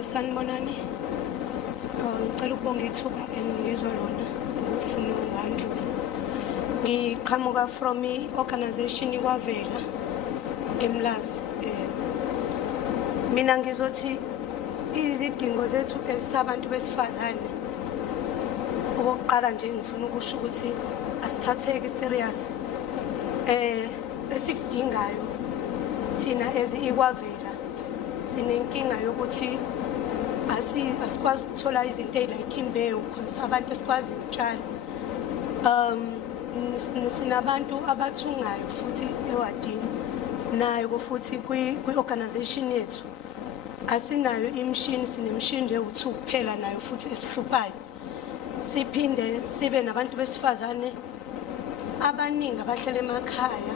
Sanibonani. Ngicela ukubonga ithuba engizwe lona ufuna ngandlovu. Ngiqhamuka from i-organization ikwavela eMlazi. Mina ngizothi izidingo zethu esabantu besifazane. Okokuqala nje ngifuna ukusho ukuthi asithatheke serious. Esikudingayo thina ikwavela sinenkinga yokuthi asikwazi ukuthola izinto like imbewu because abantu esikwazi ukutshala. Sinabantu abathungayo futhi ewadini nayo futhi kwi-organization yethu asinayo imishini, sinemishini nje u2 kuphela nayo futhi esihluphayo. Siphinde sibe nabantu besifazane abaningi abahlala emakhaya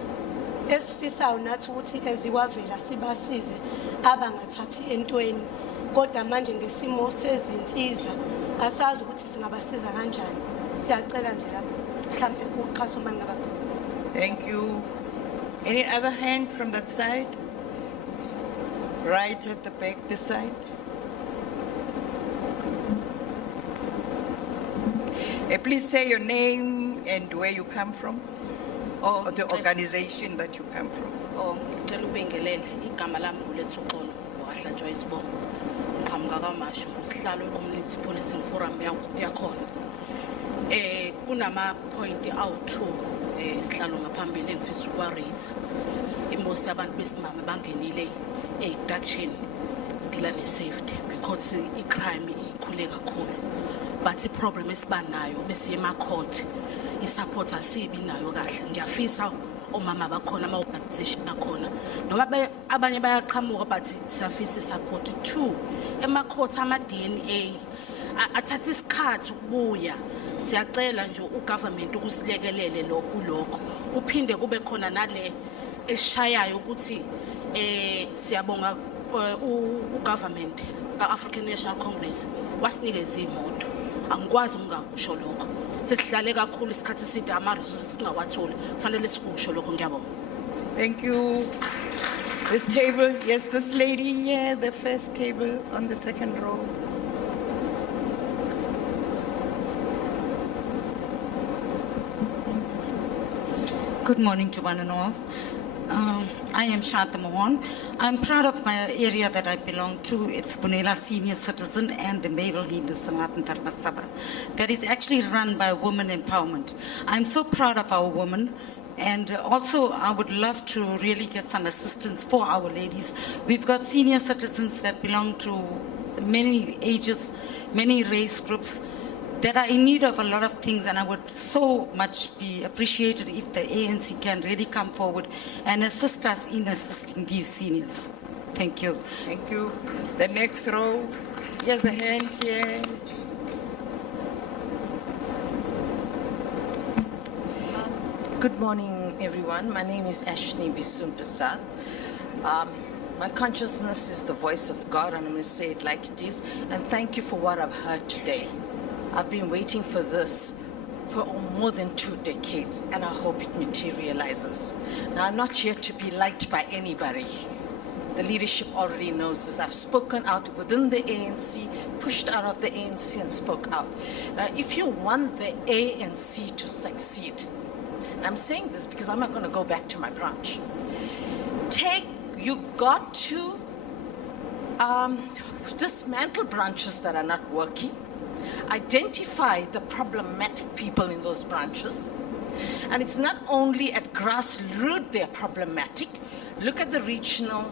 esifisayo nathi ukuthi ezikwavela sibasize abangathathi entweni, kodwa manje ngesimo sezinsiza asazi ukuthi singabasiza kanjani. Siyacela nje lapho mhlambe uxhaso mangaba. Thank you. Any other hand from that side? Right at the back, this side. Please say your name and where you come from, or the organization that you come from. Oh, ngicela ubingelele igama lami uLethuxolo wahlanjwa isibongo. Ngiqhamuka kaMashu usihlalo weCommunity Policing Forum yakhona. Kunama point awu2 sihlalo ngaphambili engifisa ukwa-raise. Imosi abantu besimame bangenile e-induction dila ne-safety because i-crime ikhule kakhulu. But i-problem esibanayo bese ema-court i-support asibi nayo kahle. Ngiyafisa omama bakhona ama-organization akhona noma abanye bayaqhamuka but siyafisa i-support. 2 ema-court ama-DNA athatha isikhathi ukubuya. Siyacela nje ugovernment ukusilekelele kulokho. Uphinde kube khona nale eshayayo ukuthi siyabonga ugovernment ka-African National Congress wasinikeza imoto. Angikwazi ungakusho lokho. Sesihlale kakhulu isikhathi eside ama-resources singawatholi. Kufanele sikusho lokho. Ngiyabonga. Thank you. This table, yes, this lady here, the first table on the second row. Good morning to one and all. I am Shanta Mohan. I'm proud of my area that I belong to. It's Bunela Senior Citizen and the Mabel Hindu Sanatan Dharma Sabha that is actually run by women empowerment. I'm so proud of our women. And also, I would love to really get some assistance for our ladies. We've got senior citizens that belong to many ages, many race groups that are in need of a lot of things, and I would so much be appreciated if the ANC can really come forward and assist us in assisting these seniors. Thank you. Thank you. The next row, here's a hand here. Good morning, everyone. My name is Ashni Bisum Prasad. My consciousness is the voice of God, and I'm going to say it like it is. And thank you for what I've heard today. I've been waiting for this for more than 2 decades, and I hope it materializes. Now, I'm not here to be liked by anybody. The leadership already knows this. I've spoken out within the ANC, pushed out of the ANC and spoke out. Now, if you want the ANC to succeed, and I'm saying this because I'm not going to go back to my branch, you got to dismantle branches that are not working, identify the problematic people in those branches, and it's not only at grassroots they're problematic. Look at the regional,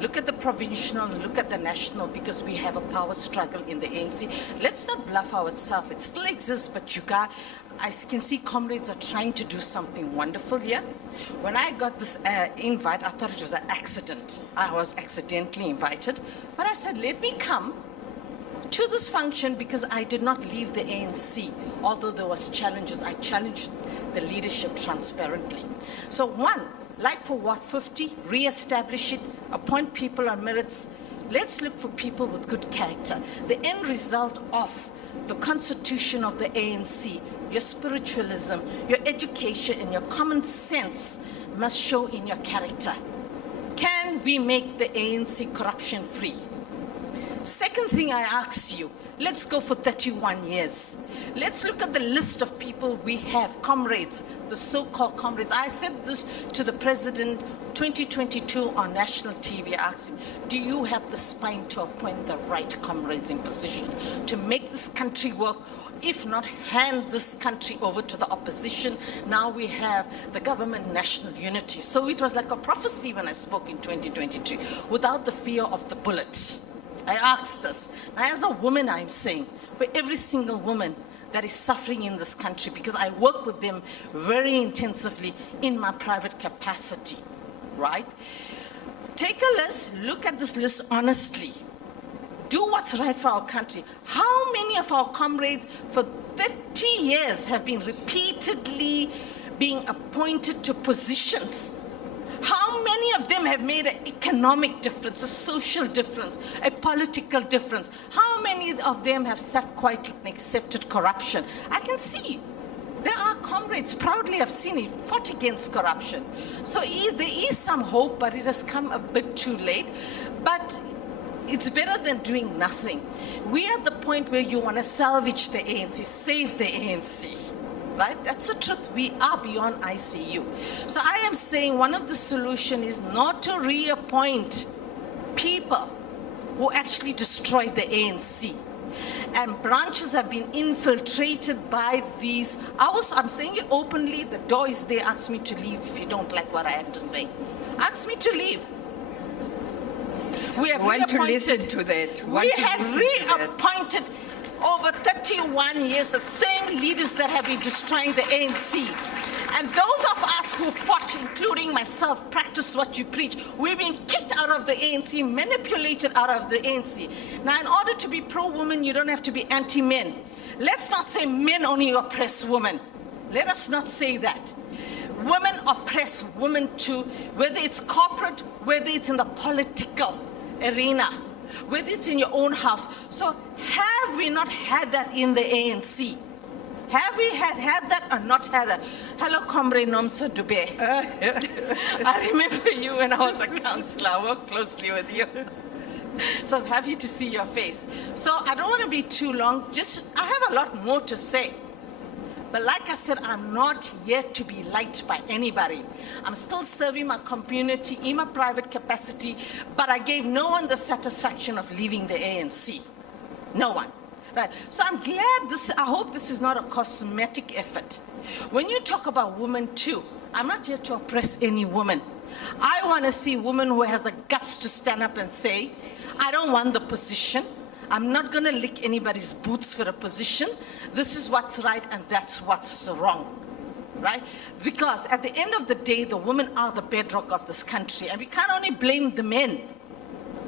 look at the provincial, look at the national, because we have a power struggle in the ANC. Let's not bluff ourselves. It still exists, but I can see comrades are trying to do something wonderful here. When I got this invite, I thought it was an accident. I was accidentally invited. But I said, let me come to this function because I did not leave the ANC. Although there was challenges, I challenged the leadership transparently. So one, like for what, 50, re-establish it, appoint people on merits. Let's look for people with good character. The end result of the constitution of the ANC, your spiritualism, your education, and your common sense must show in your character. Can we make the ANC corruption free? Second thing I ask you, let's go for 31 years. Let's look at the list of people we have, comrades, the so-called comrades. I said this to the president 2022 on national TV. I asked him, do you have the spine to appoint the right comrades in position to make this country work? If not, hand this country over to the opposition. Now we have the government national unity. So it was like a prophecy when I spoke in 2022, without the fear of the bullet. I asked this. Now, as a woman, I'm saying, for every single woman that is suffering in this country, because I work with them very intensively in my private capacity, right? Take a list, look at this list honestly. Do what's right for our country. How many of our comrades for 30 years have been repeatedly being appointed to positions? How many of them have made an economic difference, a social difference, a political difference? How many of them have sat quietly and accepted corruption? I can see. There are comrades, proudly I've seen it, fought against corruption. So there is some hope, but it has come a bit too late. But it's better than doing nothing. We are at the point where you want to salvage the ANC, save the ANC. Right? That's the truth. We are beyond ICU. So I am saying one of the solutions is not to reappoint people who actually destroyed the ANC. And branches have been infiltrated by these. I'm saying it openly. The door is there. Ask me to leave if you don't like what I have to say. Ask me to leave. We have Want to reappointed. listen to that. We have reappointed over 31 years, the same leaders that have been destroying the ANC. And those of us who fought, including myself, practice what you preach, we've been kicked out of the ANC, manipulated out of the ANC. Now, in order to be pro-woman, you don't have to be anti-men. Let's not say men only oppress women. Let us not say that. Women oppress women too, whether it's corporate, whether it's in the political arena, whether it's in your own house. So have we not had that in the ANC? Have we had that or not had that? Hello, Comrade Nomsa Dube. I remember you when I was a councillor. I worked closely with you. So I was happy to see your face. So I don't want to be too long. I have a lot more to say. But like I said, I'm not yet to be liked by anybody. I'm still serving my community in my private capacity, but I gave no one the satisfaction of leaving the ANC. No one. Right. So I'm glad I hope this is not a cosmetic effort. When you talk about women too, I'm not here to oppress any woman. I want to see women who has the guts to stand up and say, I don't want the position. I'm not going to lick anybody's boots for a position. This is what's right and that's what's wrong, right? Because at the end of the day, the women are the bedrock of this country, and we can't only blame the men.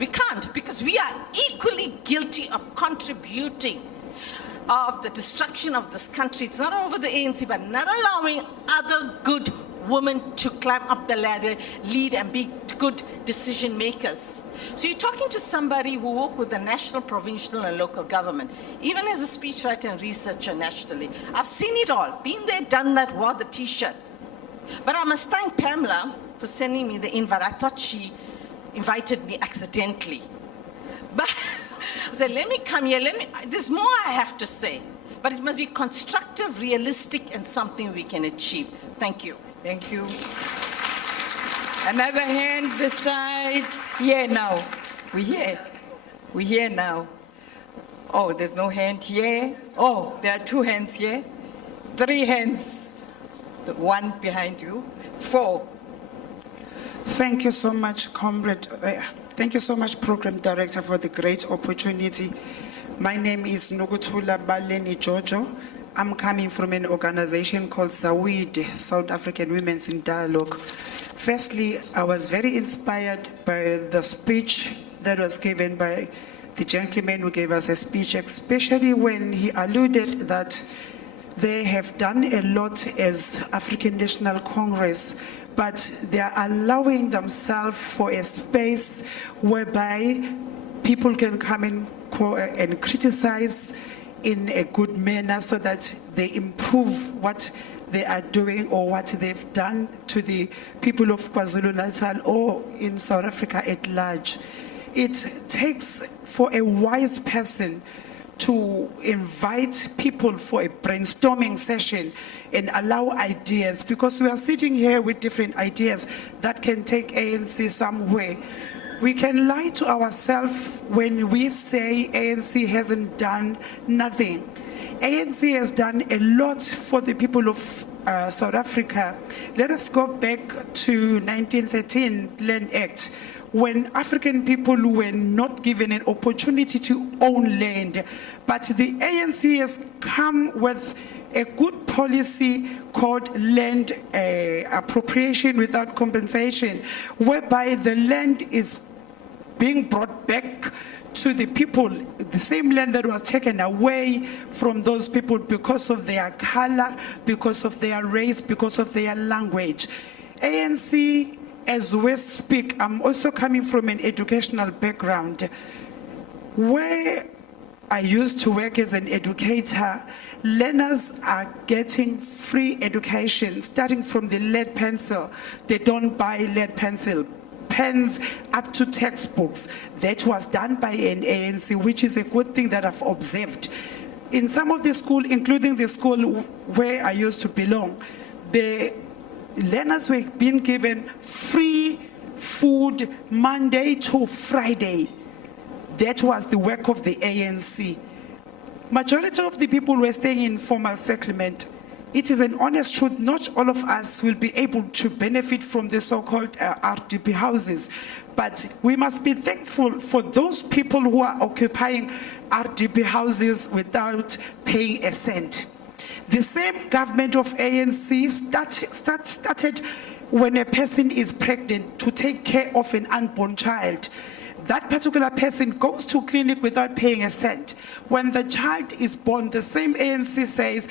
We can't, because we are equally guilty of contributing of the destruction of this country. It's not over the ANC, but not allowing other good women to climb up the ladder, lead and be good decision makers. So you're talking to somebody who worked with the national, provincial and local government, even as a speechwriter and researcher nationally. I've seen it all, been there, done that, wore the t-shirt. But I must thank Pamela for sending me the invite. I thought she invited me accidentally. But I said, let me come here, there's more I have to say. But it must be constructive, realistic, and something we can achieve. Thank you. Thank you. Another hand besides, here now. We're here now. Oh, there's no hand here. Oh, there are 2 hands here. 3 hands. The one behind you. 4. Thank you so much, Comrade. Thank you so much, Program Director, for the great opportunity. My name is Nugutula Baleni Jojo. I'm coming from an organization called SAWID, South African Women's in Dialogue. Firstly, I was very inspired by the speech that was given by the gentleman who gave us a speech, especially when he alluded that they have done a lot as African National Congress, but they are allowing themselves for a space whereby people can come and criticize in a good manner so that they improve what they are doing or what they've done to the people of KwaZulu-Natal or in South Africa at large. It takes for a wise person to invite people for a brainstorming session and allow ideas, because we are sitting here with different ideas that can take ANC somewhere. We can lie to ourselves when we say ANC hasn't done nothing. ANC has done a lot for the people of South Africa. Let us go back to 1913 Land Act, when African people were not given an opportunity to own land. But the ANC has come with a good policy called land appropriation without compensation, whereby the land is being brought back to the people, the same land that was taken away from those people because of their color, because of their race, because of their language. ANC, as we speak, I'm also coming from an educational background. Where I used to work as an educator, learners are getting free education, starting from the lead pencil. They don't buy lead pencil. Pens up to textbooks. That was done by an ANC, which is a good thing that I've observed. In some of the schools, including the school where I used to belong, the learners were being given free food Monday to Friday. That was the work of the ANC. Majority of the people were staying in formal settlement. It is an honest truth, not all of us will be able to benefit from the so-called RDP houses, but we must be thankful for those people who are occupying RDP houses without paying a cent. The same government of ANC started when a person is pregnant to take care of an unborn child. That particular person goes to clinic without paying a cent. When the child is born, the same ANC says,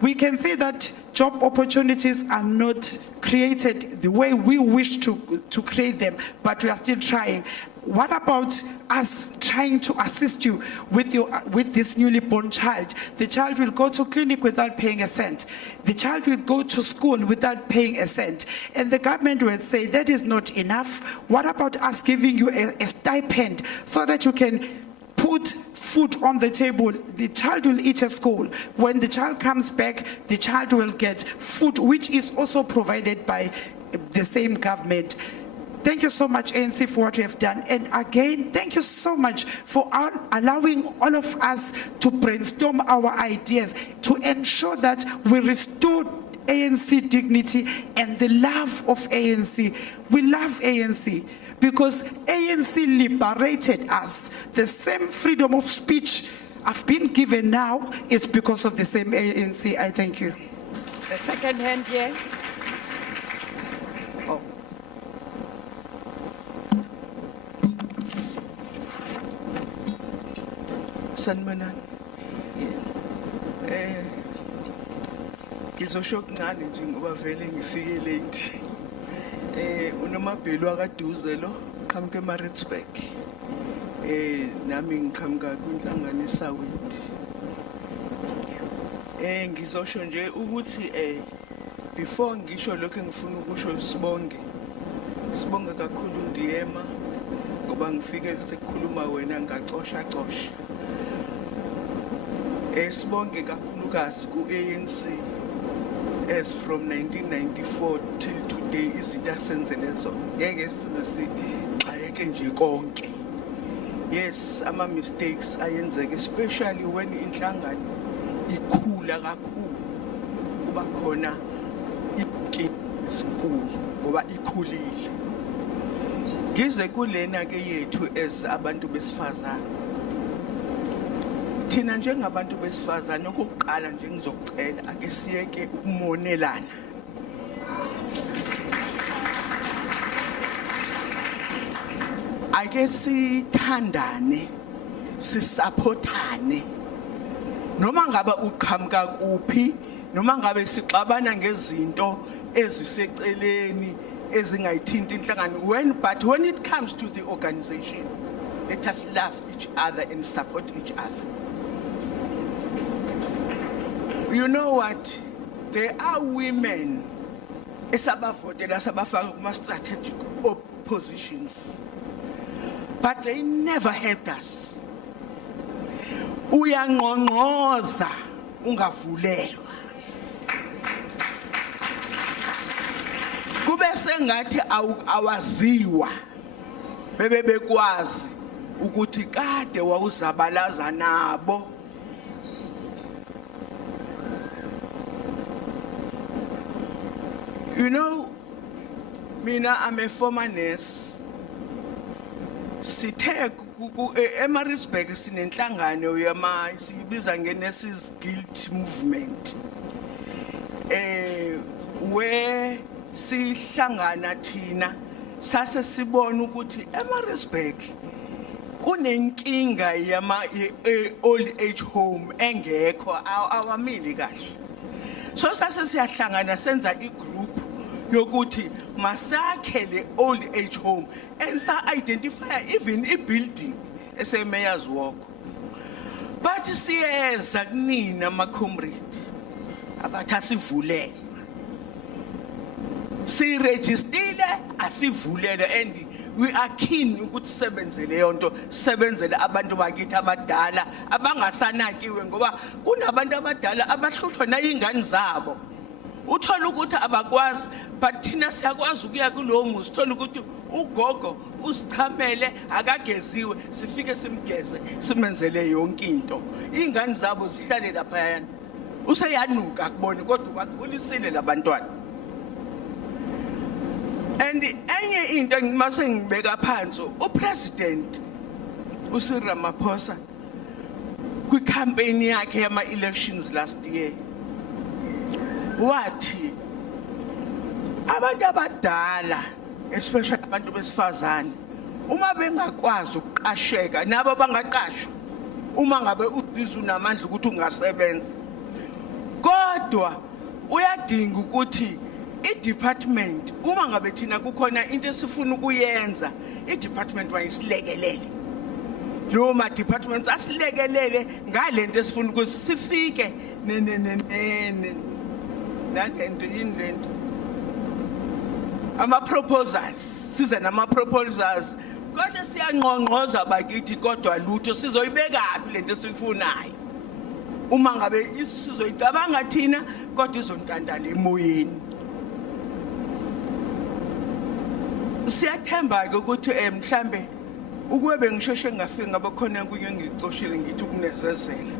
we can see that job opportunities are not created the way we wish to create them, but we are still trying. What about us trying to assist you with this newly born child? The child will go to clinic without paying a cent. The child will go to school without paying a cent. And the government will say, that is not enough. What about us giving you a stipend so that you can put food on the table? The child will eat at school. When the child comes back, the child will get food, which is also provided by the same government. Thank you so much, ANC, for what you have done. And again, thank you so much for allowing all of us to brainstorm our ideas to ensure that we restore ANC dignity and the love of ANC. We love ANC because ANC liberated us. The same freedom of speech I've been given now is because of the same ANC. I thank you. The second hand here. Oh. Sanmanan. Ngizosho okuncane nje ngoba vele ngifike late. Unomabhelu akaduze lo qhamuke eMaritzburg. Nami ngiqhamuka kwinhlangano eSawiti. Ngizosho nje ukuthi before ngisho lokho engifuna ukusho sibonge. Sibonge kakhulu Ndiyema ngoba ngifike sekukhuluma wena ngacosha. Sibonge kakhulukazi ku-ANC as from 1994 till today izinto asenzele zona. Ngeke size sixhayeke nje konke. Yes, ama mistakes ayenzeka especially when inhlangano ikhula kakhulu. Kuba khona izinkulu ngoba ikhulile. Ngize kulena ke yethu as abantu besifazana. Thina njengabantu besifazana okokuqala nje ngizokucela ake siyeke ukumonelana. Ake sithandane, sisupportane. Noma ngabe uqhamuka kuphi, noma ngabe sixabana ngezinto eziseceleni ezingayithinta inhlangano but when it comes to the organization, let us love each other and support each other. You know what? There are women esabavotela sabafaka kuma strategic positions, but they never helped us. Uyangqongqoza ungavulelwa. Kube sengathi awaziwa bebe bekwazi ukuthi kade wawuzabalaza nabo. You know, mina I'm a former nurse. Sithe eMaritzburg sinenhlangano yama sibiza nge-Nurses Guild Movement. Where sihlangana thina sase sibona ukuthi eMaritzburg kunenkinga yama old age home engekho awamili kahle. So sase siyahlangana senza igroup yokuthi masakhele old age home and sa identify even a building esemayors walk. But siyeza kunina ma comrade abathi asivulele. Si registile asivulele and we are keen ukuthi sebenzele yonto sebenzele abantu bakithi abadala abangasanakiwe ngoba kunabantu abadala abahlushwa nayingane zabo. Uthola ukuthi abakwazi but thina siyakwazi ukuya kulowo muzi uthola ukuthi ugogo usichamele akageziwe sifike simgeze simenzele yonke into. Ingane zabo zihlale lapha yana. Useyanuka kubona kodwa bakhulisile labantwana. And enye into ngimase ngibeka phansi upresident uSiril Ramaphosa kwi-campaign yakhe yama elections last year wathi abantu abadala especially abantu besifazane uma bengakwazi ukuqasheka nabo bangaqashwa uma ngabe uzizwe unamandla ukuthi ungasebenza kodwa uyadinga ukuthi i-department uma ngabe thina kukhona into esifuna ukuyenza i-department wayisilekelele noma departments asilekelele ngalento esifuna ukuthi sifike nalento yinlento ama proposals size nama proposals kodwa siyanqonqoza bakithi kodwa lutho sizoyibekaphi lento esifunayo uma ngabe isizoyicabanga thina kodwa izontantala emoyeni. Siyathemba ke ukuthi mhlambe ukube ngisheshe ngafika ngabe khona kunye ngicoshile ngithi ukunezezela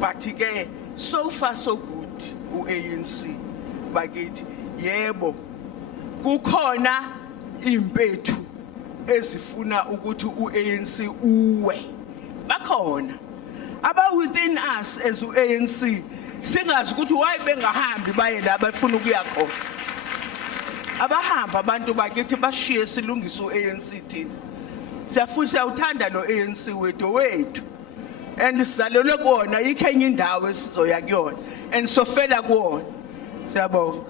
but ke so far so good uANC bakithi yebo kukhona impethu ezifuna ukuthi uANC uwe bakhona aba within us as uANC singazi ukuthi why bengahambi baye la bafuna ukuya khona abahamba abantu bakithi bashiye silungisa uANC thina siyafuna uthanda lo ANC wethu and sizalelwe kuona ikhenye indawo esizoya kuyona and sofela kuona Siyabonga.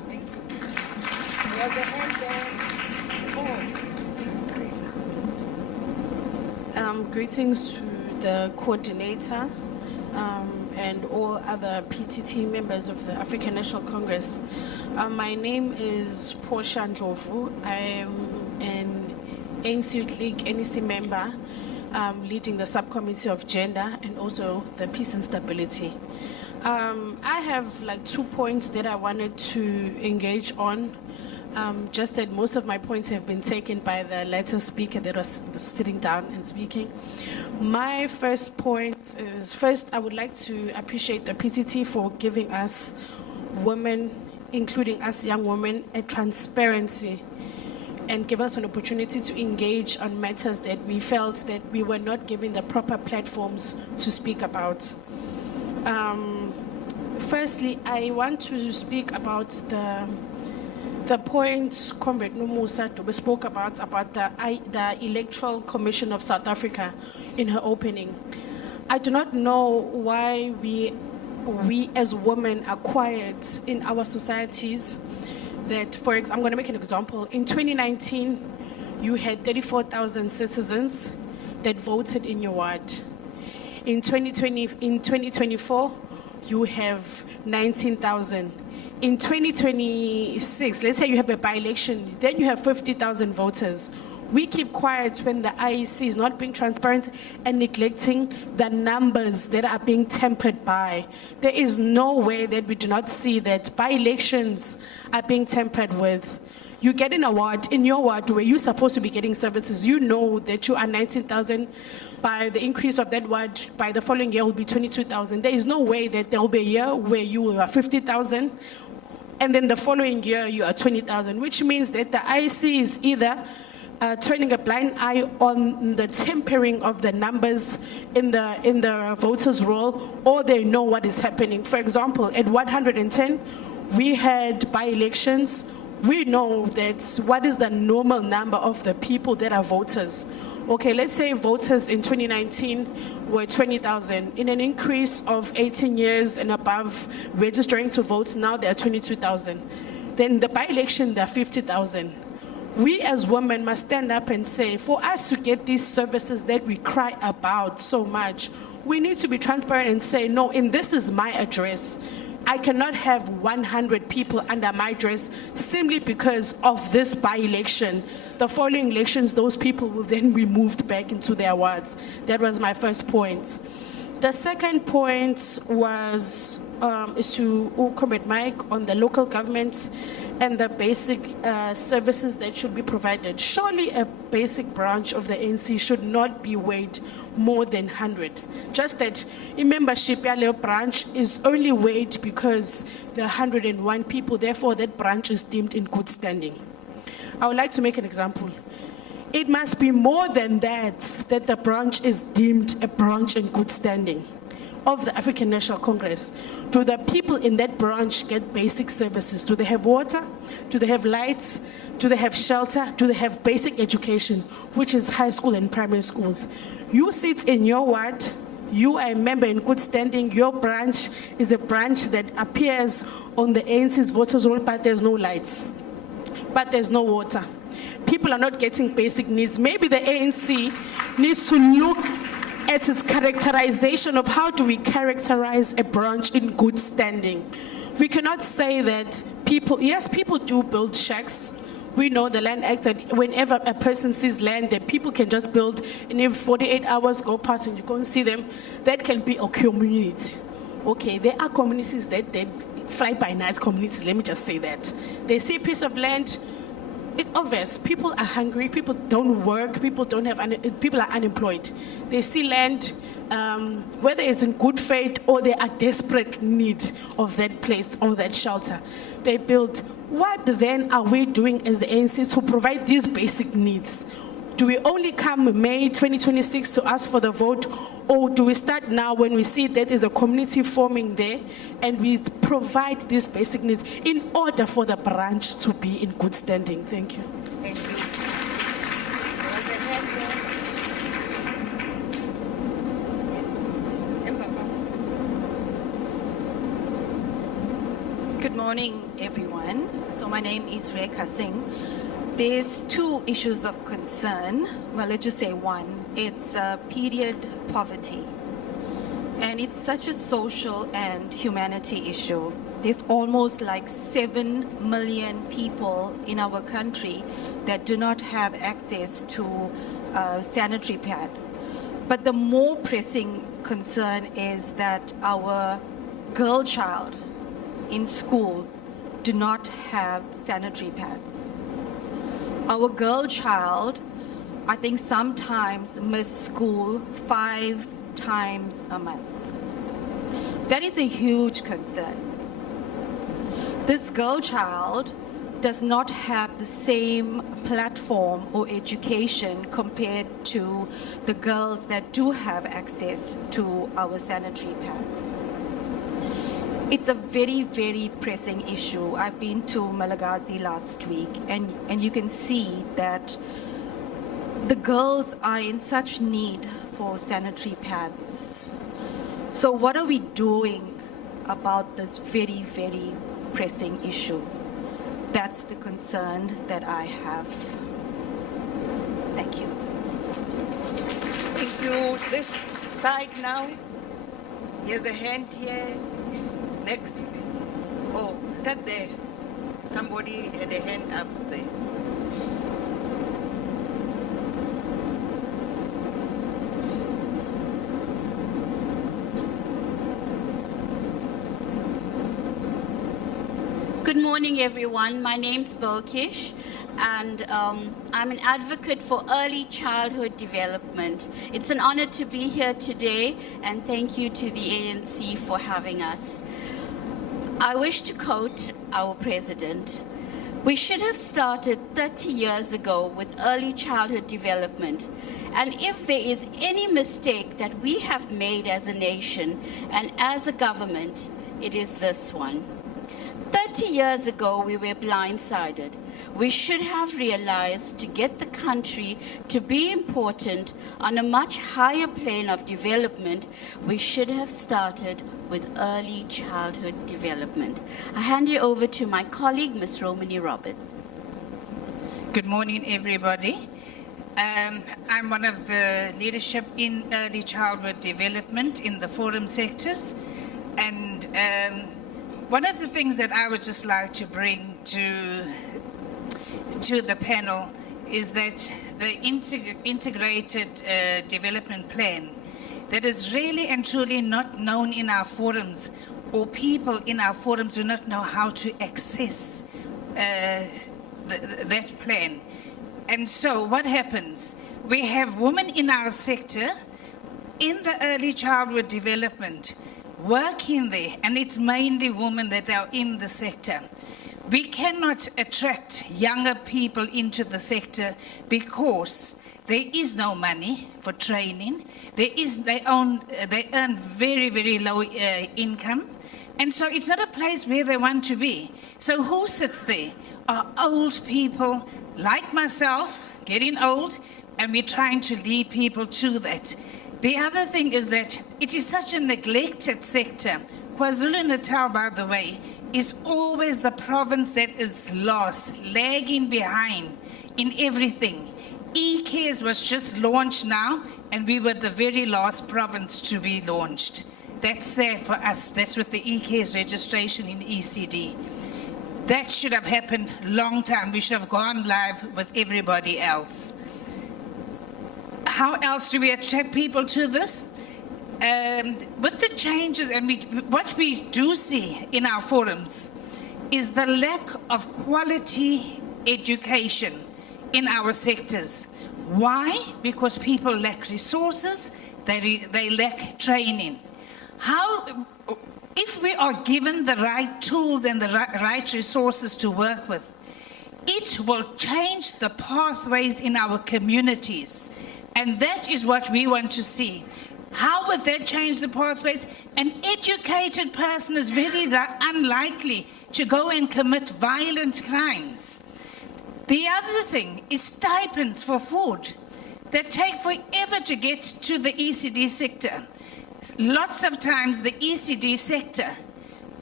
Greetings to the coordinator and all other PTT members of the African National Congress. My name is Portia Ndlovu. I am an ANC Youth League NEC member leading the subcommittee of gender and also the peace and stability. I have like 2 points that I wanted to engage on. Just that most of my points have been taken by the latter speaker that was sitting down and speaking. My first point is, first, I would like to appreciate the PTT for giving us women, including us young women, a transparency and give us an opportunity to engage on matters that we felt that we were not given the proper platforms to speak about. Firstly, I want to speak about the point Comrade Nomusa Dube spoke about the Electoral Commission of South Africa in her opening. I do not know why we as women are quiet in our societies. That, for example, I'm going to make an example. In 2019, you had 34,000 citizens that voted in your ward. In 2024, you have 19,000. In 2026, let's say you have a by-election, then you have 50,000 voters. We keep quiet when the IEC is not being transparent and neglecting the numbers that are being tampered by. There is no way that we do not see that by-elections are being tampered with. You get an award in your ward where you're supposed to be getting services. You know that you are 19,000. By the increase of that ward, by the following year will be 22,000. There is no way that there will be a year where you are 50,000 and then the following year you are 20,000, which means that the IEC is either turning a blind eye on the tempering of the numbers in the voters' roll, or they know what is happening. For example, at 110, we had by-elections. We know that what is the normal number of the people that are voters. Okay, let's say voters in 2019 were 20,000. In an increase of 18 years and above registering to vote, now there are 22,000. Then the by-election, there are 50,000. We as women must stand up and say, for us to get these services that we cry about so much, we need to be transparent and say, no, and this is my address. I cannot have 100 people under my dress simply because of this by-election. The following elections, those people will then be moved back into their wards. That was my first point. The second point was is to Comrade Mike on the local government and the basic services that should be provided. Surely a basic branch of the ANC should not be weighed more than 100. Just that in membership, your branch is only weighed because there are 101 people, therefore that branch is deemed in good standing. I would like to make an example. It must be more than that the branch is deemed a branch in good standing of the African National Congress. Do the people in that branch get basic services? Do they have water? Do they have lights? Do they have shelter? Do they have basic education, which is high school and primary schools? You sit in your ward, you are a member in good standing, your branch is a branch that appears on the ANC's voters roll, but there's no lights, but there's no water. People are not getting basic needs. Maybe the ANC needs to look at its characterization of how do we characterize a branch in good standing. We cannot say that people, yes, people do build shacks. We know the Land Act that whenever a person sees land that people can just build and if 48 hours go past and you can't see them, that can be a community. Okay, there are communities that fly by night communities, let me just say that. They see a piece of land, it's obvious, people are hungry, people don't work, people are unemployed. They see land, whether it's in good faith or they are desperate need of that place or that shelter. They build. What then are we doing as the ANC to provide these basic needs? Do we only come May 2026 to ask for the vote, or do we start now when we see that there's a community forming there and we provide these basic needs in order for the branch to be in good standing? Thank you. Thank you. Good morning, everyone. So my name is Anc Kzn. There's two issues of concern. Well, let's just say one. It's period poverty. And it's such a social and humanity issue. There's almost like 7 million people in our country that do not have access to a sanitary pad. But the more pressing concern is that our girl child in school do not have sanitary pads. Our girl child, I think sometimes miss school 5 times a month. That is a huge concern. This girl child does not have the same platform or education compared to the girls that do have access to our sanitary pads. It's a very, very pressing issue. I've been to Malagasy last week, and you can see that the girls are in such need for sanitary pads. So what are we doing about this very, very pressing issue? That's the concern that I have. Thank you. Thank you. This side now. Here's a hand here. Next. Oh, start there. Somebody had a hand up there. Good morning, everyone. My name's Bilkish, and I'm an advocate for early childhood development. It's an honor to be here today, and thank you to the ANC for having us. I wish to quote our president. We should have started 30 years ago with early childhood development. And if there is any mistake that we have made as a nation and as a government, it is this one. 30 years ago, we were blindsided. We should have realized to get the country to be important on a much higher plane of development, we should have started with early childhood development. I hand you over to my colleague, Ms. Romany Roberts. Good morning, everybody. I'm one of the leadership in early childhood development in the forum sectors. And one of the things that I would just like to bring to the panel is that the integrated development plan that is really and truly not known in our forums, or people in our forums do not know how to access that plan. And so what happens? We have women in our sector in the early childhood development working there, and it's mainly women that are in the sector. We cannot attract younger people into the sector because there is no money for training. They earn very, very low income. And so it's not a place where they want to be. So who sits there? Are old people like myself, getting old, and we're trying to lead people to that. The other thing is that it is such a neglected sector. KwaZulu-Natal, by the way, is always the province that is lost, lagging behind in everything. E-Cares was just launched now, and we were the very last province to be launched. That's sad for us. That's with the E-Cares registration in ECD. That should have happened long time. We should have gone live with everybody else. How else do we attract people to this? With the changes, and what we do see in our forums is the lack of quality education in our sectors. Why? Because people lack resources, they lack training. If we are given the right tools and the right resources to work with, it will change the pathways in our communities. And that is what we want to see. How would that change the pathways? An educated person is very unlikely to go and commit violent crimes. The other thing is stipends for food that take forever to get to the ECD sector. Lots of times the ECD sector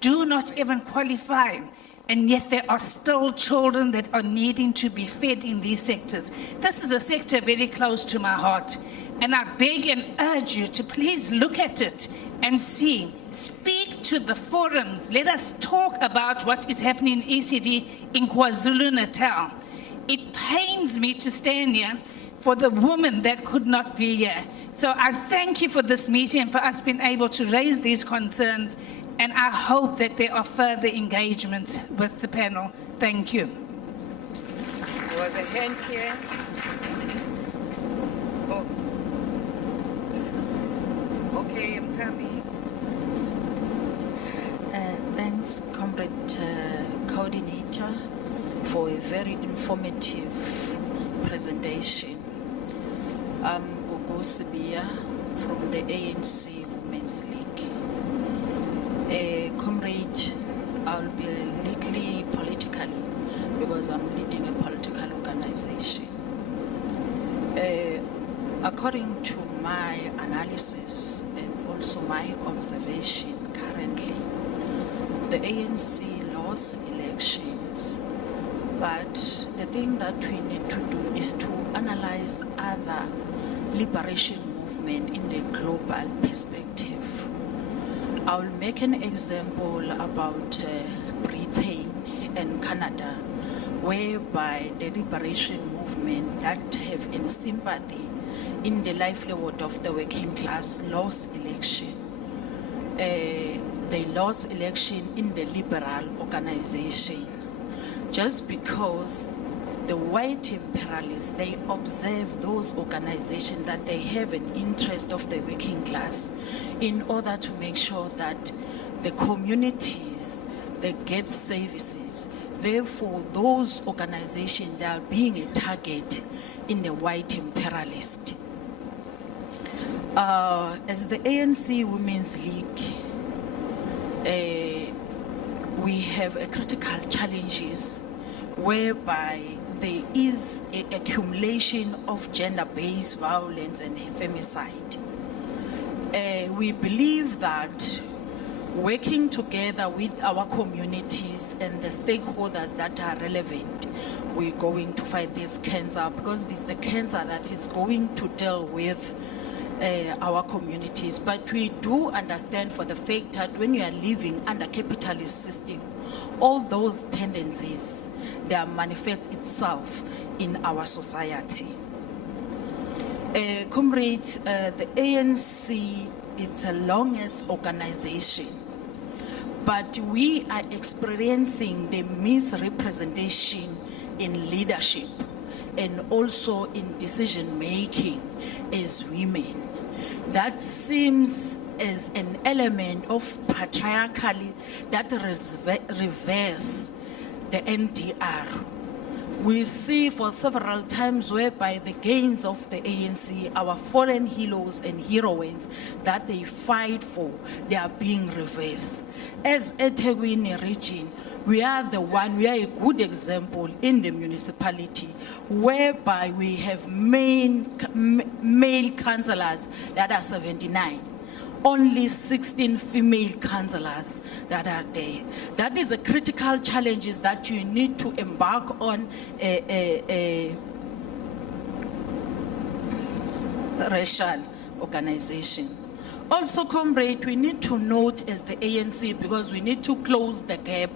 do not even qualify, and yet there are still children that are needing to be fed in these sectors. This is a sector very close to my heart, and I beg and urge you to please look at it and see. Speak to the forums. Let us talk about what is happening in ECD in KwaZulu-Natal. It pains me to stand here for the woman that could not be here. So I thank you for this meeting and for us being able to raise these concerns, and I hope that there are further engagements with the panel. Thank you. There was a hand here. Oh. Okay, I'm coming. Thanks, Comrade Coordinator, for a very informative presentation. I'm Gogo Sibia from the ANC Women's League. Comrade, I'll be little politically because I'm leading a political organization. According to my analysis and also my observation currently, the ANC lost elections, but the thing that we need to do is to analyze other liberation movement in a global perspective. I'll make an example about Britain and Canada, whereby the liberation movement that have in sympathy in the livelihood of the working class lost election. They lost election in the liberal organization just because the white imperialists, they observe those organizations that they have an interest of the working class in order to make sure that the communities, they get services. Therefore, those organizations, they are being a target in the white imperialist. As the ANC Women's League, we have a critical challenges whereby there is an accumulation of gender-based violence and femicide. We believe that working together with our communities and the stakeholders that are relevant, we're going to fight this cancer, because this is the cancer that is going to deal with our communities. But we do understand for the fact that when you are living under capitalist system, all those tendencies, they manifest itself in our society. Comrades, the ANC, it's the longest organization, but we are experiencing the misrepresentation in leadership and also in decision making as women. That seems as an element of patriarchy that reverse the NDR. We see for several times whereby the gains of the ANC, our fallen heroes and heroines that they fight for, they are being reversed. As eThekwini region, we are a good example in the municipality whereby we have male councillors that are 79. Only 16 female councillors that are there. That is a critical challenge that you need to embark on a racial organization. Also, comrade, we need to note as the ANC, because we need to close the gap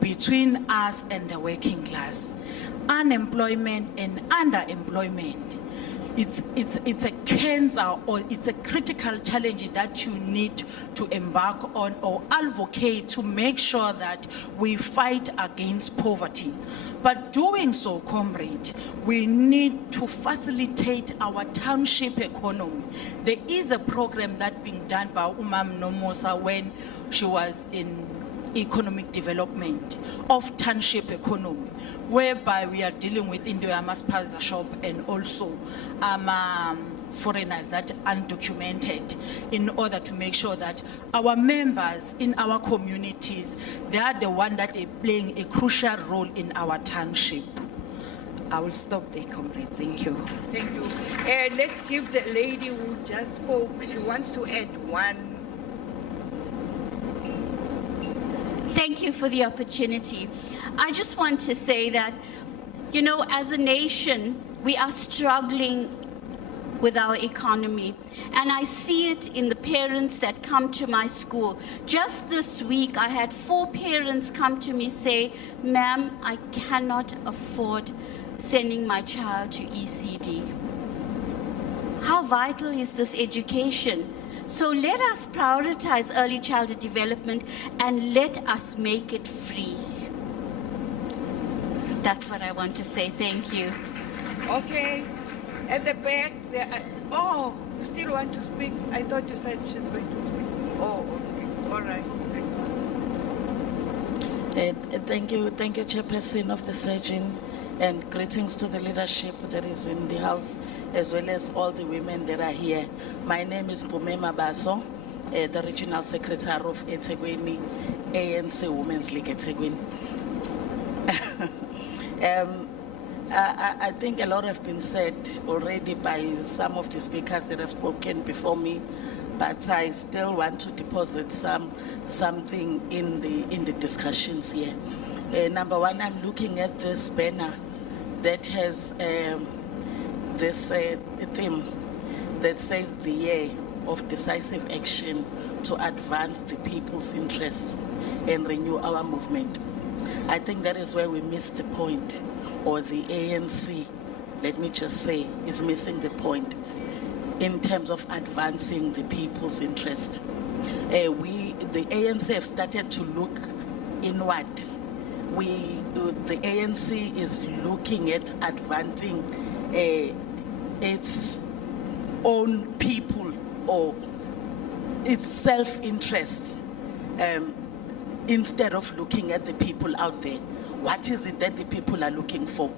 between us and the working class. Unemployment and underemployment. It's a cancer, or it's a critical challenge that you need to embark on or advocate to make sure that we fight against poverty. But doing so, comrade, we need to facilitate our township economy. There is a program that being done by Umam Nomosa when she was in economic development of township economy, whereby we are dealing with Indo-Yamas Plaza shop and also foreigners that are undocumented, in order to make sure that our members in our communities, they are the one that are playing a crucial role in our township. I will stop there, comrade. Thank you. Thank you. Let's give the lady who just spoke, she wants to add one. Thank you for the opportunity. I just want to say that, you know, as a nation, we are struggling with our economy. And I see it in the parents that come to my school. Just this week, I had 4 parents come to me say, "Ma'am, I cannot afford sending my child to ECD." How vital is this education? So let us prioritize early childhood development and let us make it free. That's what I want to say. Thank you. Okay, at the back, there are, oh, you still want to speak? I thought you said she's going to speak. Oh, okay, all right. Thank you, Chairperson of the Surgeon, and greetings to the leadership that is in the house, as well as all the women that are here. My name is Pume Mabaso, the Regional Secretary of eThekwini ANC Women's League eThekwini. I think a lot have been said already by some of the speakers that have spoken before me, but I still want to deposit something in the discussions here. Number one, I'm looking at this banner that has this theme that says the year of decisive action to advance the people's interests and renew our movement. I think that is where we miss the point, or the ANC, let me just say, is missing the point in terms of advancing the people's interest. The ANC have started to look inward. The ANC is looking at advancing its own people or its self-interest instead of looking at the people out there. What is it that the people are looking for?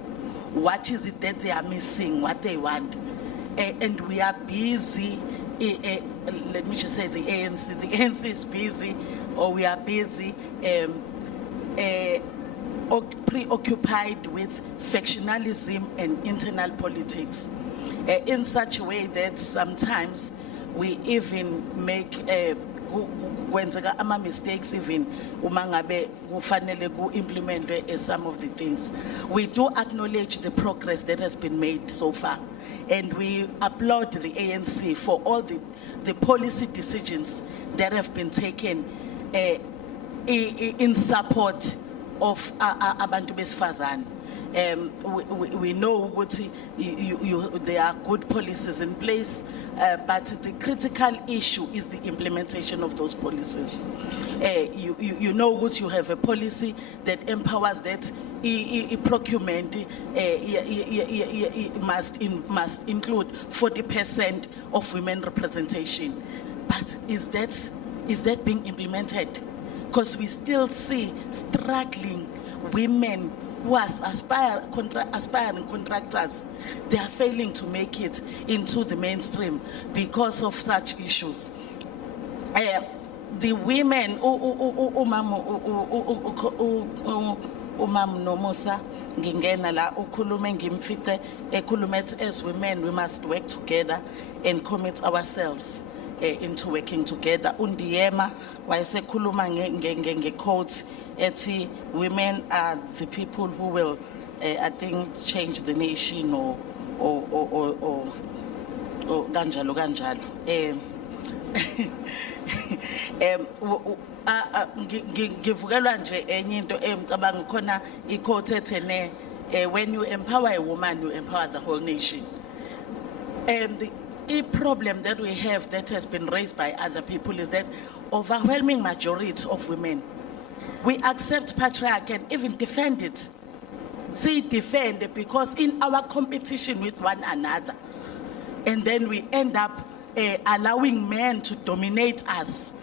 What is it that they are missing, what they want? And we are busy, let me just say the ANC is busy, or we are busy preoccupied with factionalism and internal politics in such a way that sometimes we even make kwenzeka ama mistakes even uma ngabe kufanele ku-implementwe some of the things. We do acknowledge the progress that has been made so far, and we applaud the ANC for all the policy decisions that have been taken in support of abantu besifazane. We know what there are good policies in place, but the critical issue is the implementation of those policies. You know what, you have a policy that empowers that procurement must include 40% of women representation. But is that being implemented? Because we still see struggling women who are aspiring contractors. They are failing to make it into the mainstream because of such issues. The women, Umam Nomosa, ngingena la ukhulume ngimfice ekhulume as women we must work together and commit ourselves into working together. Undiema wayesekhuluma nge-quotes ethi women are the people who will I think change the nation or kanjalo. Ngivukelwa nje enye into engicabanga khona i-quote ethene when you empower a woman you empower the whole nation. And the problem that we have that has been raised by other people is that overwhelming majority of women, we accept patriarchy and even defend it. Say defend it because in our competition with one another, and then we end up allowing men to dominate us.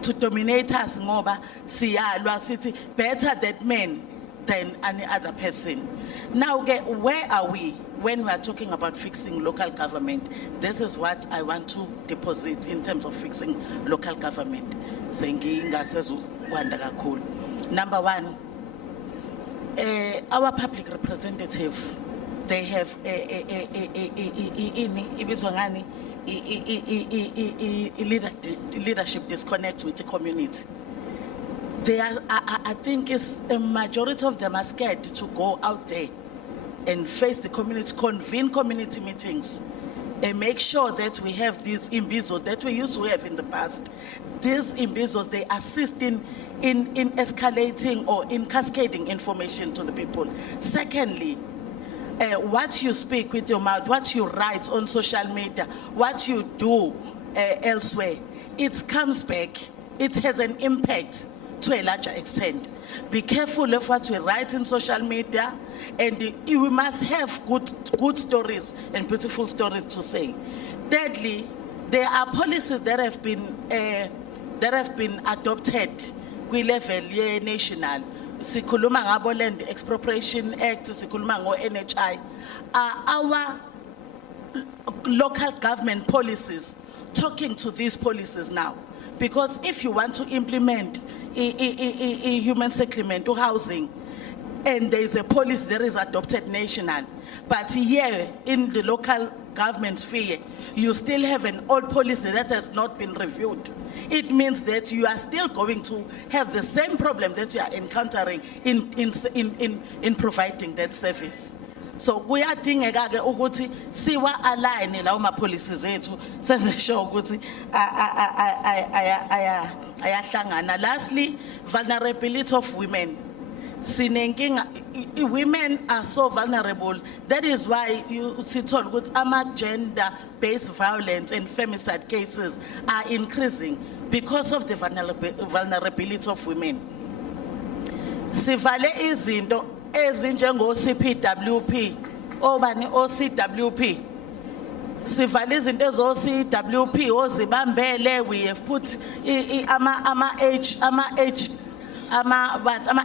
Ngoba siyalwa sithi better that men than any other person. Now, where are we when we are talking about fixing local government? This is what I want to deposit in terms of fixing local government. Number one, our public representative, they have leadership disconnect with the community. they are, I think a majority of them are scared to go out there and face the community, convene community meetings, and make sure that we have these imbizos that we used to have in the past. These imbizos, they assist in escalating or in cascading information to the people. Secondly, what you speak with your mouth, what you write on social media, what you do elsewhere, it comes back, it has an impact to a larger extent. Be careful of what we write in social media, and we must have good stories and beautiful stories to say. Thirdly, there are policies that have been adopted kwi level national. Sikhuluma ngabo Land Expropriation Act, sikhuluma ngo NHI. Our local government policies talking to these policies now, because if you want to implement human settlement or housing, and there is a policy that is adopted national, but here in the local government sphere, you still have an old policy that has not been reviewed. It means that you are still going to have the same problem that you are encountering in providing that service. So kuyadingeka ke ukuthi siwa align lawo ma policies ethu senze sure ukuthi ayahlangana. Lastly, vulnerability of women. Women are so vulnerable. That is why you see told with gender-based violence and femicide cases are increasing because of the vulnerability of women. Sivale izinto ezinjengo CPWP, obani OCWP. Sivale izinto ezo CWP ozibambele. We have put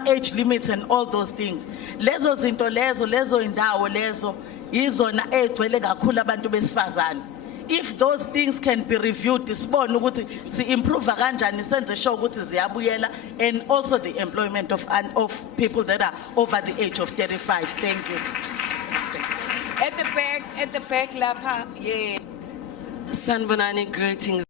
age limits and all those things. Lezo zinto lezo indawo lezo izona egcwele kakhulu abantu besifazane. If those things can be reviewed, sibone ukuthi si improve kanjani, senze sure ukuthi ziyabuyela, and also the employment of people that are over the age of 35. Thank you. At the back, lapha, yeah. Sanbonani, greetings.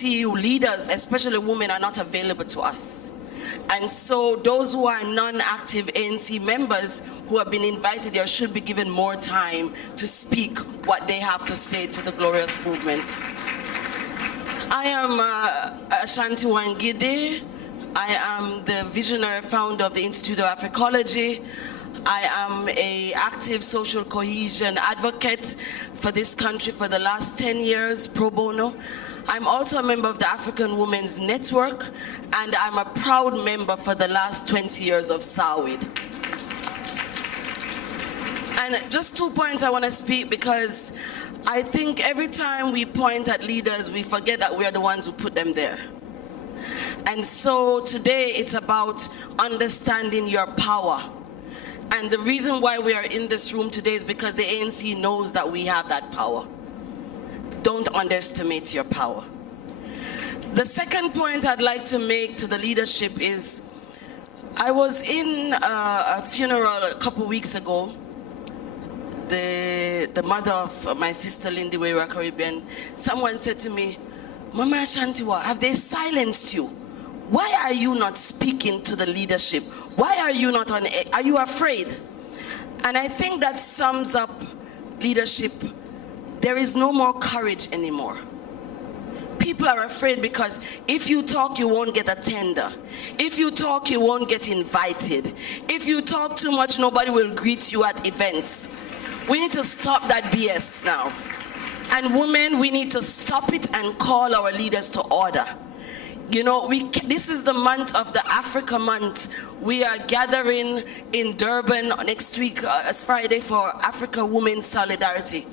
Leaders, especially women, are not available to us. And so those who are non-active ANC members who have been invited here should be given more time to speak what they have to say to the glorious movement. I am Ashanti Wangide. I am the visionary founder of the Institute of Africology. I am an active social cohesion advocate for this country for the last 10 years, pro bono. I'm also a member of the African Women's Network, and I'm a proud member for the last 20 years of SAWID. And just 2 points I want to speak, because I think every time we point at leaders, we forget that we are the ones who put them there. And so today it's about understanding your power. And the reason why we are in this room today is because the ANC knows that we have that power. Don't underestimate your power. The second point I'd like to make to the leadership is, I was in a funeral a couple weeks ago. The mother of my sister Lindy Weira Caribbean, someone said to me, Mama Ashantiwa, have they silenced you? Why are you not speaking to the leadership? Why are you not on it? Are you afraid? And I think that sums up leadership. There is no more courage anymore. People are afraid because if you talk, you won't get a tender. If you talk, you won't get invited. If you talk too much, nobody will greet you at events. We need to stop that BS now. And women, we need to stop it and call our leaders to order. You know, this is the month of the Africa month. We are gathering in Durban next week, as Friday, for Africa Women's Solidarity.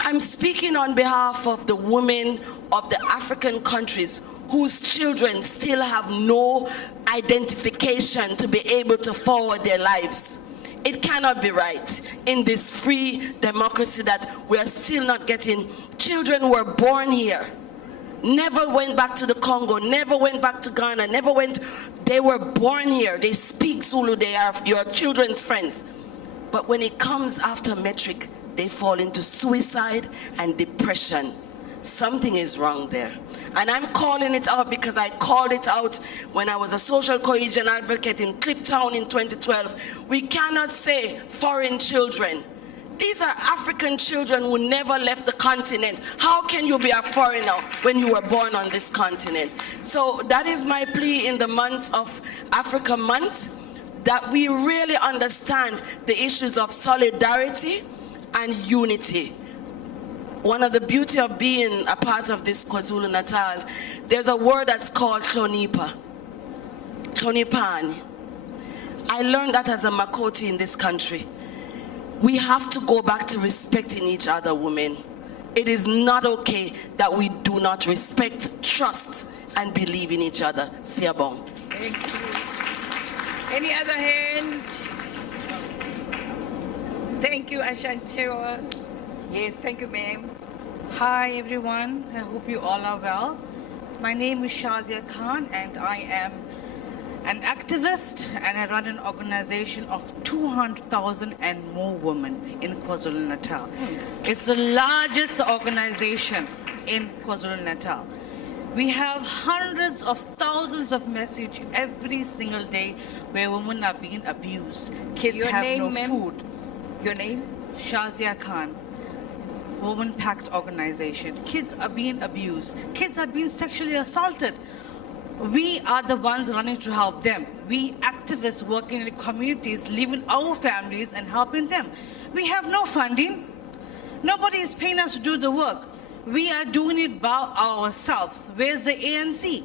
I'm speaking on behalf of the women of the African countries whose children still have no identification to be able to forward their lives. It cannot be right in this free democracy that we are still not getting children who were born here, never went back to the Congo, never went back to Ghana, they were born here, they speak Zulu, they are your children's friends. But when it comes after metric, they fall into suicide and depression. Something is wrong there. And I'm calling it out because I called it out when I was a social cohesion advocate in Kliptown in 2012. We cannot say foreign children. These are African children who never left the continent. How can you be a foreigner when you were born on this continent? So that is my plea in the month of Africa Month, that we really understand the issues of solidarity and unity. One of the beauty of being a part of this KwaZulu Natal, there's a word that's called hlonipha. Hlonipani. I learned that as a Makoti in this country. We have to go back to respecting each other, women. It is not okay that we do not respect, trust, and believe in each other. Siyabong. Thank you. Any other hand? Thank you, Ashantewa. Yes, thank you, ma'am. Hi, everyone. I hope you all are well. My name is Anc Kzn, and I am an activist, and I run an organization of 200,000 and more women in KwaZulu-Natal. It's the largest organization in KwaZulu-Natal. We have hundreds of thousands of messages every single day where women are being abused. Kids Your have name, no ma'am? food. Your name? Shazia Khan, Women Pact Organization. Kids are being abused. Kids are being sexually assaulted. We are the ones running to help them. We activists working in the communities, leaving our families and helping them. We have no funding. Nobody is paying us to do the work. We are doing it by ourselves. Where's the ANC?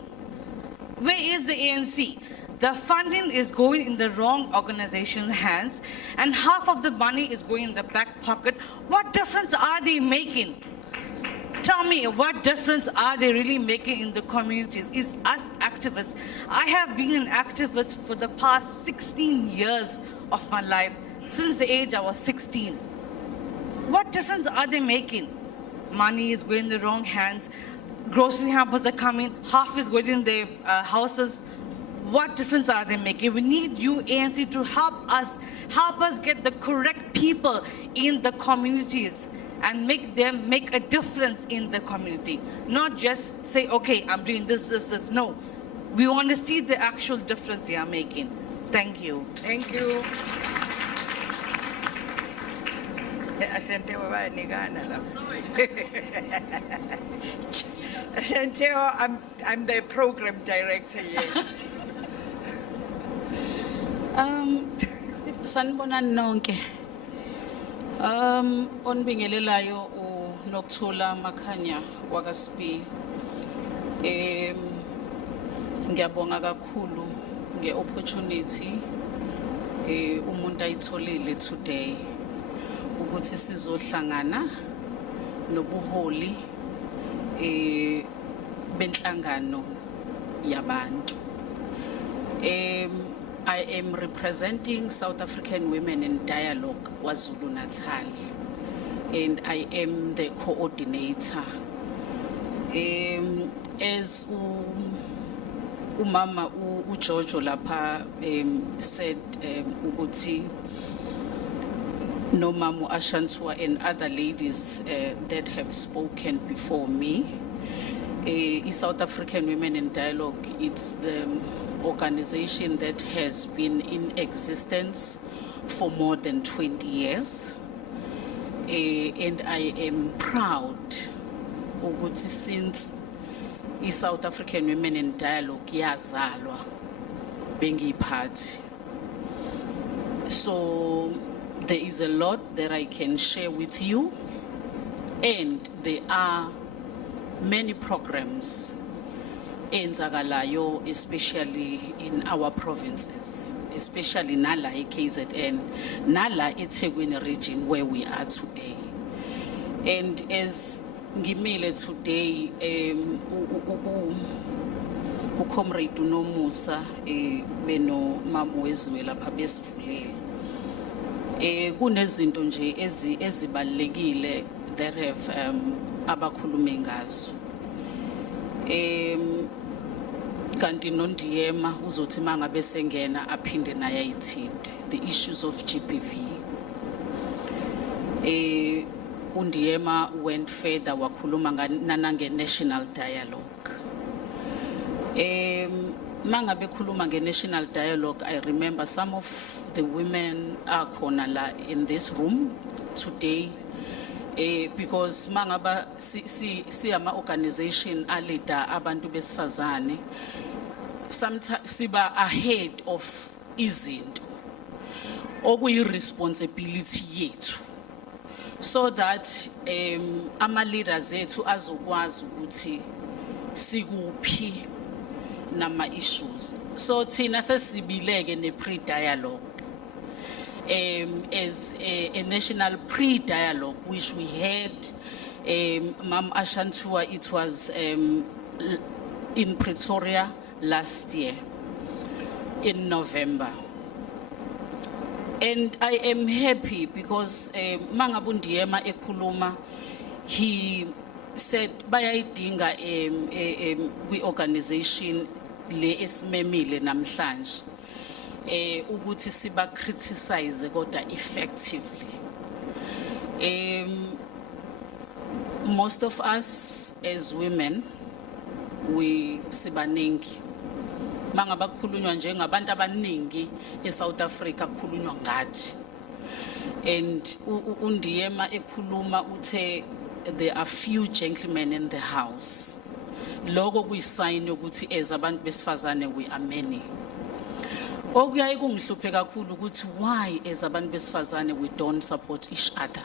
Where is the ANC? The funding is going in the wrong organization's hands, and half of the money is going in the back pocket. What difference are they making? Tell me, what difference are they really making in the communities? It's us activists. I have been an activist for the past 16 years of my life, since the age I was 16. What difference are they making? Money is going in the wrong hands. Grocery hampers are coming, half is going in their houses. What difference are they making? We need you, ANC, to help us get the correct people in the communities and make them make a difference in the community. Not just say, okay, I'm doing this. No, we want to see the actual difference they are making. Thank you. Thank you. Ashantewa, Ashantewa, I'm the program director here. Sanibonani nonke. Onibingelelayo uNokthula Makhanya wakwaSpi. Ngiyabonga kakhulu ngeopportunity umuntu ayitholile today ukuthi sizohlangana nobuholi benhlangano yabantu. I am representing South African Women in Dialogue, KwaZulu-Natal, and I am the coordinator. As umama uJojo lapha said ukuthi no Mamu Ashantua and other ladies that have spoken before me, South African Women in Dialogue, it's the organization that has been in existence for more than 20 years. And I am proud ukuthi since South African Women in Dialogue yazalwa bengiyiphathi. So there is a lot that I can share with you, and there are many programs enzakalayo, especially in our provinces, especially nala KZN, nala eThekwini region where we are today. And as ngimile today, uComrade uNomusa beno mamu wezwe lapha besivulele. Kunezinto nje ezibalekile that have abakhulume ngazo. Kanti nondiyema uzothi mangabe sengena aphinde naye ayithinte the issues of GBV. Undiyema went further wakhuluma nanange national dialogue. Mangabe khuluma nge national dialogue, I remember some of the women are khona la in this room today. Because mangaba si ama organization alida abantu besifazane, sometimes siba ahead of izinto okuyi responsibility yethu, so that ama leaders ethu azokwazi ukuthi sikuphi nama issues. So thina sesibileke ne pre-dialogue as a national pre-dialogue which we had Mam Ashantua, it was in Pretoria last year in November. And I am happy because Mangabundiyema ekuluma, he said bayayidinga we organization le esimemile namhlanje ukuthi siba criticize kodwa effectively. Most of us as women, we sibaningi. Mangaba khulunywa njengabantu abaningi eSouth Africa khulunywa ngathi. And undiyema ekhuluma uthe there are few gentlemen in the house. Logo kuyisign ukuthi as abantu besifazane we are many. Okuyaye kungihluphe kakhulu ukuthi why as abantu besifazane we don't support each other.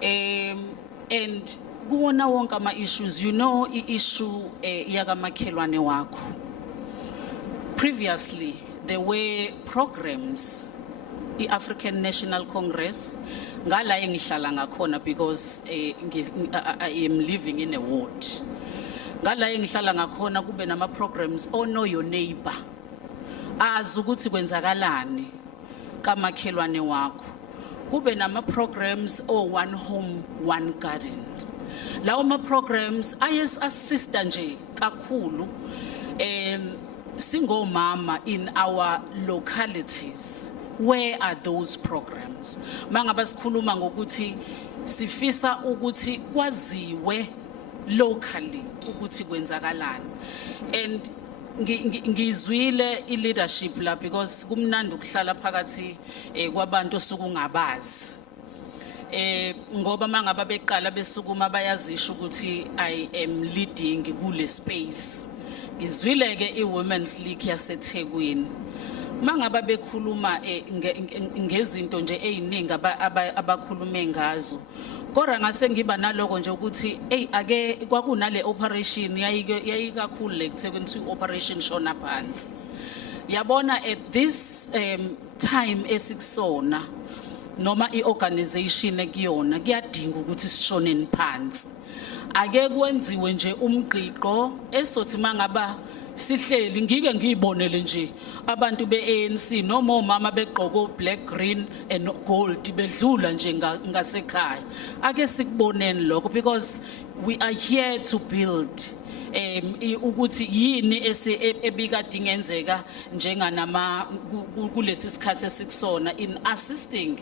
And kuwona wonke ama issues, you know, issue yakamakhelwane wakho. Previously there were programs, the African National Congress, ngala engihlala ngakhona because I am living in a ward. Ngala engihlala ngakhona kube nama programs oh know your neighbor. Azi ukuthi kwenzakalani kamakhelwane wakho. Kube nama programs oh one home one garden. Lawo ma programs ayes assist nje kakhulu single mama in our localities. Where are those programs? Mangaba sikhuluma ngokuthi sifisa ukuthi kwaziwe locally ukuthi kwenzakalani. And ngizwile I leadership la because kumnandi ukuhlala phakathi kwabantu osukungabazi. Ngoba mangaba beqala besukuma bayazisho ukuthi I am leading kule space. Ngizwile ke iWomen's League yaseThekwini. Mangaba bekhuluma ngezinto nje eziningi abakhulume ngazo. Kodwa ngase ngiba naloko nje ukuthi ake kwakunale operation yayikakhulu le eThekwini operation Shona Phansi. Yabona at this time esikusona noma iorganization ekuyona kuyadinga ukuthi sishoneni phansi. Ake kwenziwe nje umgqiqo esothi mangaba sihleli ngike ngiyibonele nje abantu beANC noma omama begqoko black green and gold bedlula nje ngasekhaya. Ake sikuboneni lokho because we are here to build ukuthi yini ebikade ingenzeka njenganama kulesi sikhathi esikusona in assisting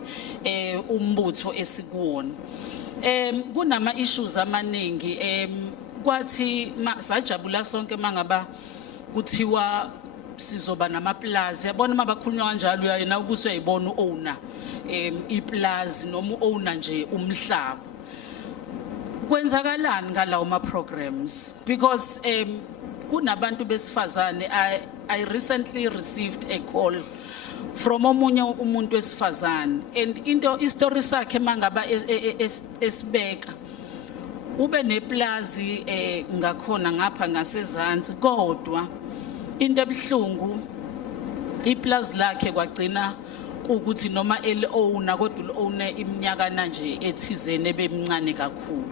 umbutho esikuwona. Kunama issues amaningi kwathi sajabula sonke mangaba kuthiwa sizoba namaplaza. Yabona mabakhulunywa kanjalo uyayena ukuthi uyayibona uowner iplaza noma uowner nje umhlaba. Kwenzakalani ngalawo ma programs because kunabantu besifazane. I recently received a call from omunye umuntu wesifazane and into istory sakhe mangaba esibeka ube neplazi ngakhona ngapha ngasezantsi kodwa into ebuhlungu iplazi lakhe kwagcina ukuthi noma eli-owner kodwa eli-owner iminyakana nje ethizeni ebemncane kakhulu.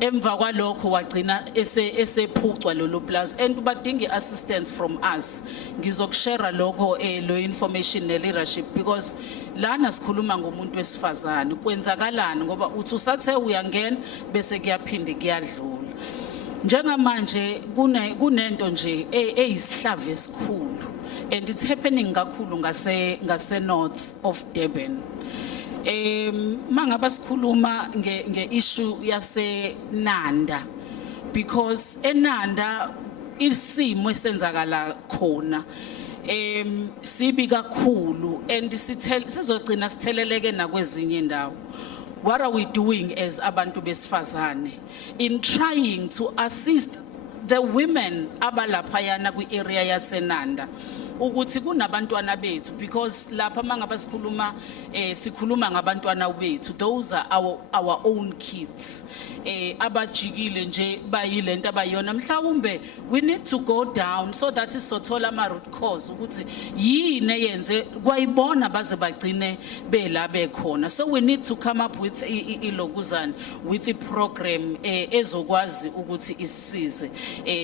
Emva kwalokho wagcina esephucwa lolu plus and badinga assistance from us. Ngizokushare lokho lo information ne leadership because lana sikhuluma ngomuntu wesifazane kwenzakalani ngoba uthi usathe uyangena bese kuyaphinde kuyadlula. Njengamanje kunento nje eyisihlava esikhulu and it's happening kakhulu ngase north of Durban. Mangaba sikhuluma nge-issue yase Nanda because eNanda isimo esenzakala khona sibi kakhulu and sizogcina sitheleleke nakwezinye indawo. What are we doing as abantu besifazane in trying to assist the women abalaphayana kwi-area yaseNanda ukuthi kunabantwana bethu because lapha mangaba sikhuluma ngabantwana bethu, those are our own kids abajikile nje bayilento abayona. Mhlawumbe we need to go down so that isothola ama root cause ukuthi yini eyenze kwayibona baze bagcine bela bekhona. So we need to come up with ilokuzana with a program ezokwazi ukuthi isisize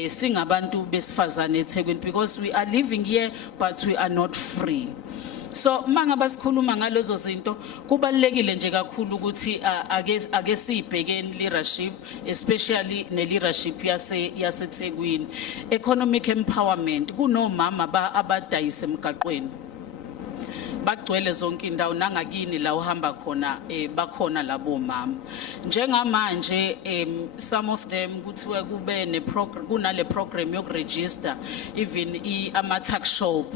singabantu besifazane eThekwini because we are living here but we are not free. So mangaba sikhuluma ngalezo zinto kubalekile nje kakhulu ukuthi ake sibhekeni leadership especially ne leadership yaseThekwini. Economic empowerment kunomama abadayisa emgaqweni bagcwele zonke indawo nangakini la uhamba khona bakhona labo mama. Njengamanje some of them kuthiwe kube ne program kunale program yokuregister even ama tax shop.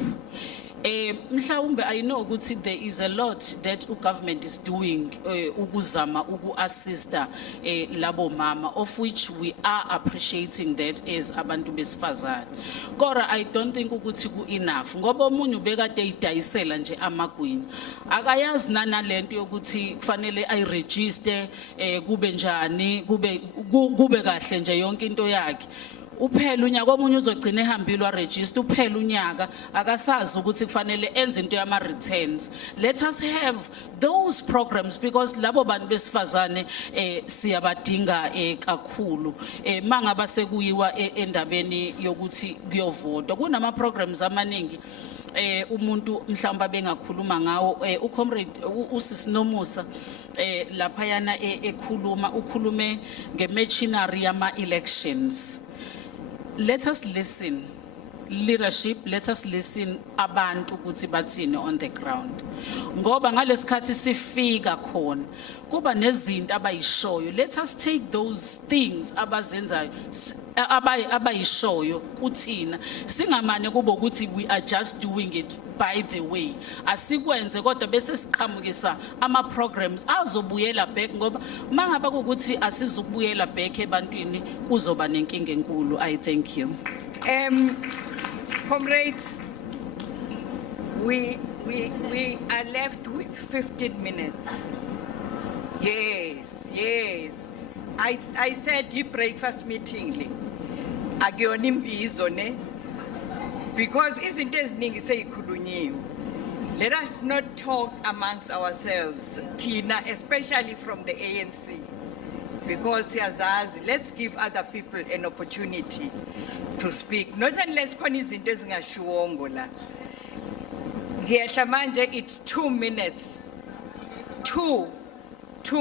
Mhlawumbe I know ukuthi there is a lot that government is doing ukuzama uku-assista labo mama of which we are appreciating that as abantu besifazane. Kodwa I don't think ukuthi ku-enough ngoba omunye ubekade eyidayisela nje amagwini akayazi nanalento yokuthi kufanele ayiregister kube njani kube kahle nje yonke into yakhe. Uphela unyaka omunye uzogcina ehambile wa-register uphela unyaka akasazi ukuthi kufanele enze into yama returns. Let us have those programs because labo bantu besifazane siyabadinga kakhulu mangaba sekuyiwa endabeni yokuthi kuyovotwa. Kunama programs amaningi umuntu mhlawumbe bengakhuluma ngawo ucomrade usisi Nomusa lapha yana ekhuluma ukhulume nge-machinery yama elections. Let us listen, leadership, let us listen abantu ukuthi bathini on the ground. Ngoba ngalesikhathi sifika khona kuba nezinto abayishoyo. Let us take those things abazenzayo abayishoyo kuthina singamane kubo ukuthi we are just doing it by the way. Asikwenze kodwa bese siqhamukisa ama programs azobuyela back ngoba mangaba ukuthi asizukubuyela back ebantwini kuzoba nenkinga enkulu. I thank you. Comrades, we are left with 15 minutes. Yes. I said the breakfast meeting because isn't eziningi. Let us not talk amongst ourselves, Tina, especially from the ANC, because let's give other people an opportunity to speak. Not unless izinto ezingashiwongo la. Ngiyehla manje it's 2 minutes. 2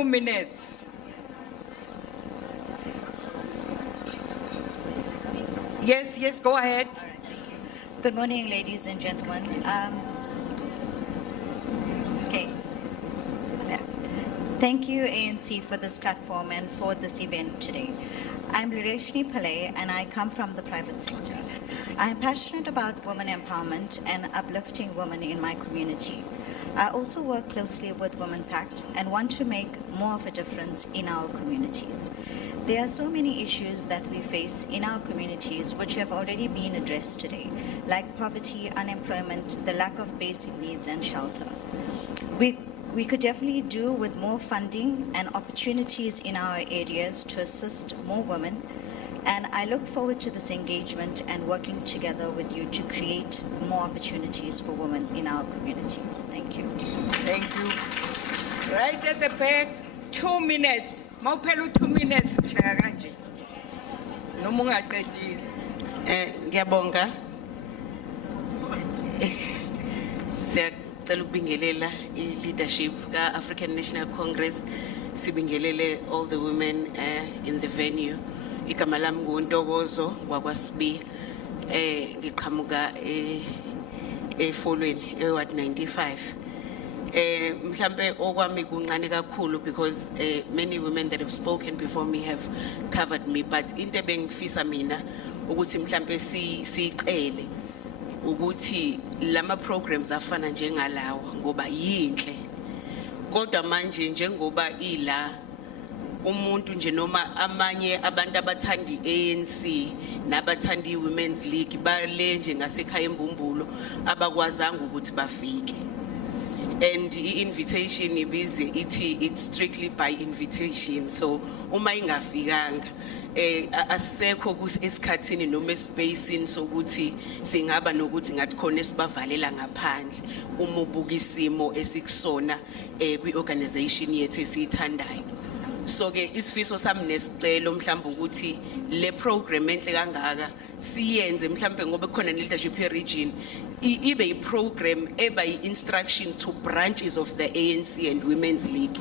minutes. Yes, go ahead. Good morning, ladies and gentlemen. Okay. Yeah. Thank you, ANC, for this platform and for this event today. I'm Lireshni Pillay, and I come from the private sector. I am passionate about women empowerment and uplifting women in my community. I also work closely with Women Pact and want to make more of a difference in our communities. There are so many issues that we face in our communities which have already been addressed today, like poverty, unemployment, the lack of basic needs and shelter. We We could definitely do with more funding and opportunities in our areas to assist more women. And I look forward to this engagement and working together with you to create more opportunities for women in our communities. Thank you. Thank you. Right at the back, 2 minutes. Mawuphela 2 minutes hlaka kanje. Noma ungaqedile. Ngiyabonga. Siyacela ukubingelela i-leadership ka-African National Congress. Sibingelele all the women in the venue. Igama lami nguNtokozo ngwakwasibi. Ngiqhamuka efolweni eWard 95. Mhlambe okwami kuncane kakhulu because many women that have spoken before me have covered me, but into ebengifisa mina ukuthi mhlambe siqele ukuthi lama programs afana njengalawa ngoba yinhle kodwa manje njengoba ila umuntu nje noma amanye abantu abathanda iANC nabathanda iWomen's League bale nje ngasekhaya eMbumbulo abakwazanga ukuthi bafike. And the invitation ibize ithi it's strictly by invitation, so uma ingafikanga asisekho esikhathini noma espacing sokuthi singaba nokuthi ngathi khona esibavalela ngaphandle uma ubuka isimo esikusona kwi-organization yethu esiyithandayo. So ke isifiso sami nesicelo mhlawumbe ukuthi le program enhle kangaka siyenze mhlawumbe ngoba khona leadership region ibe iprogram eba instruction to branches of the ANC and Women's League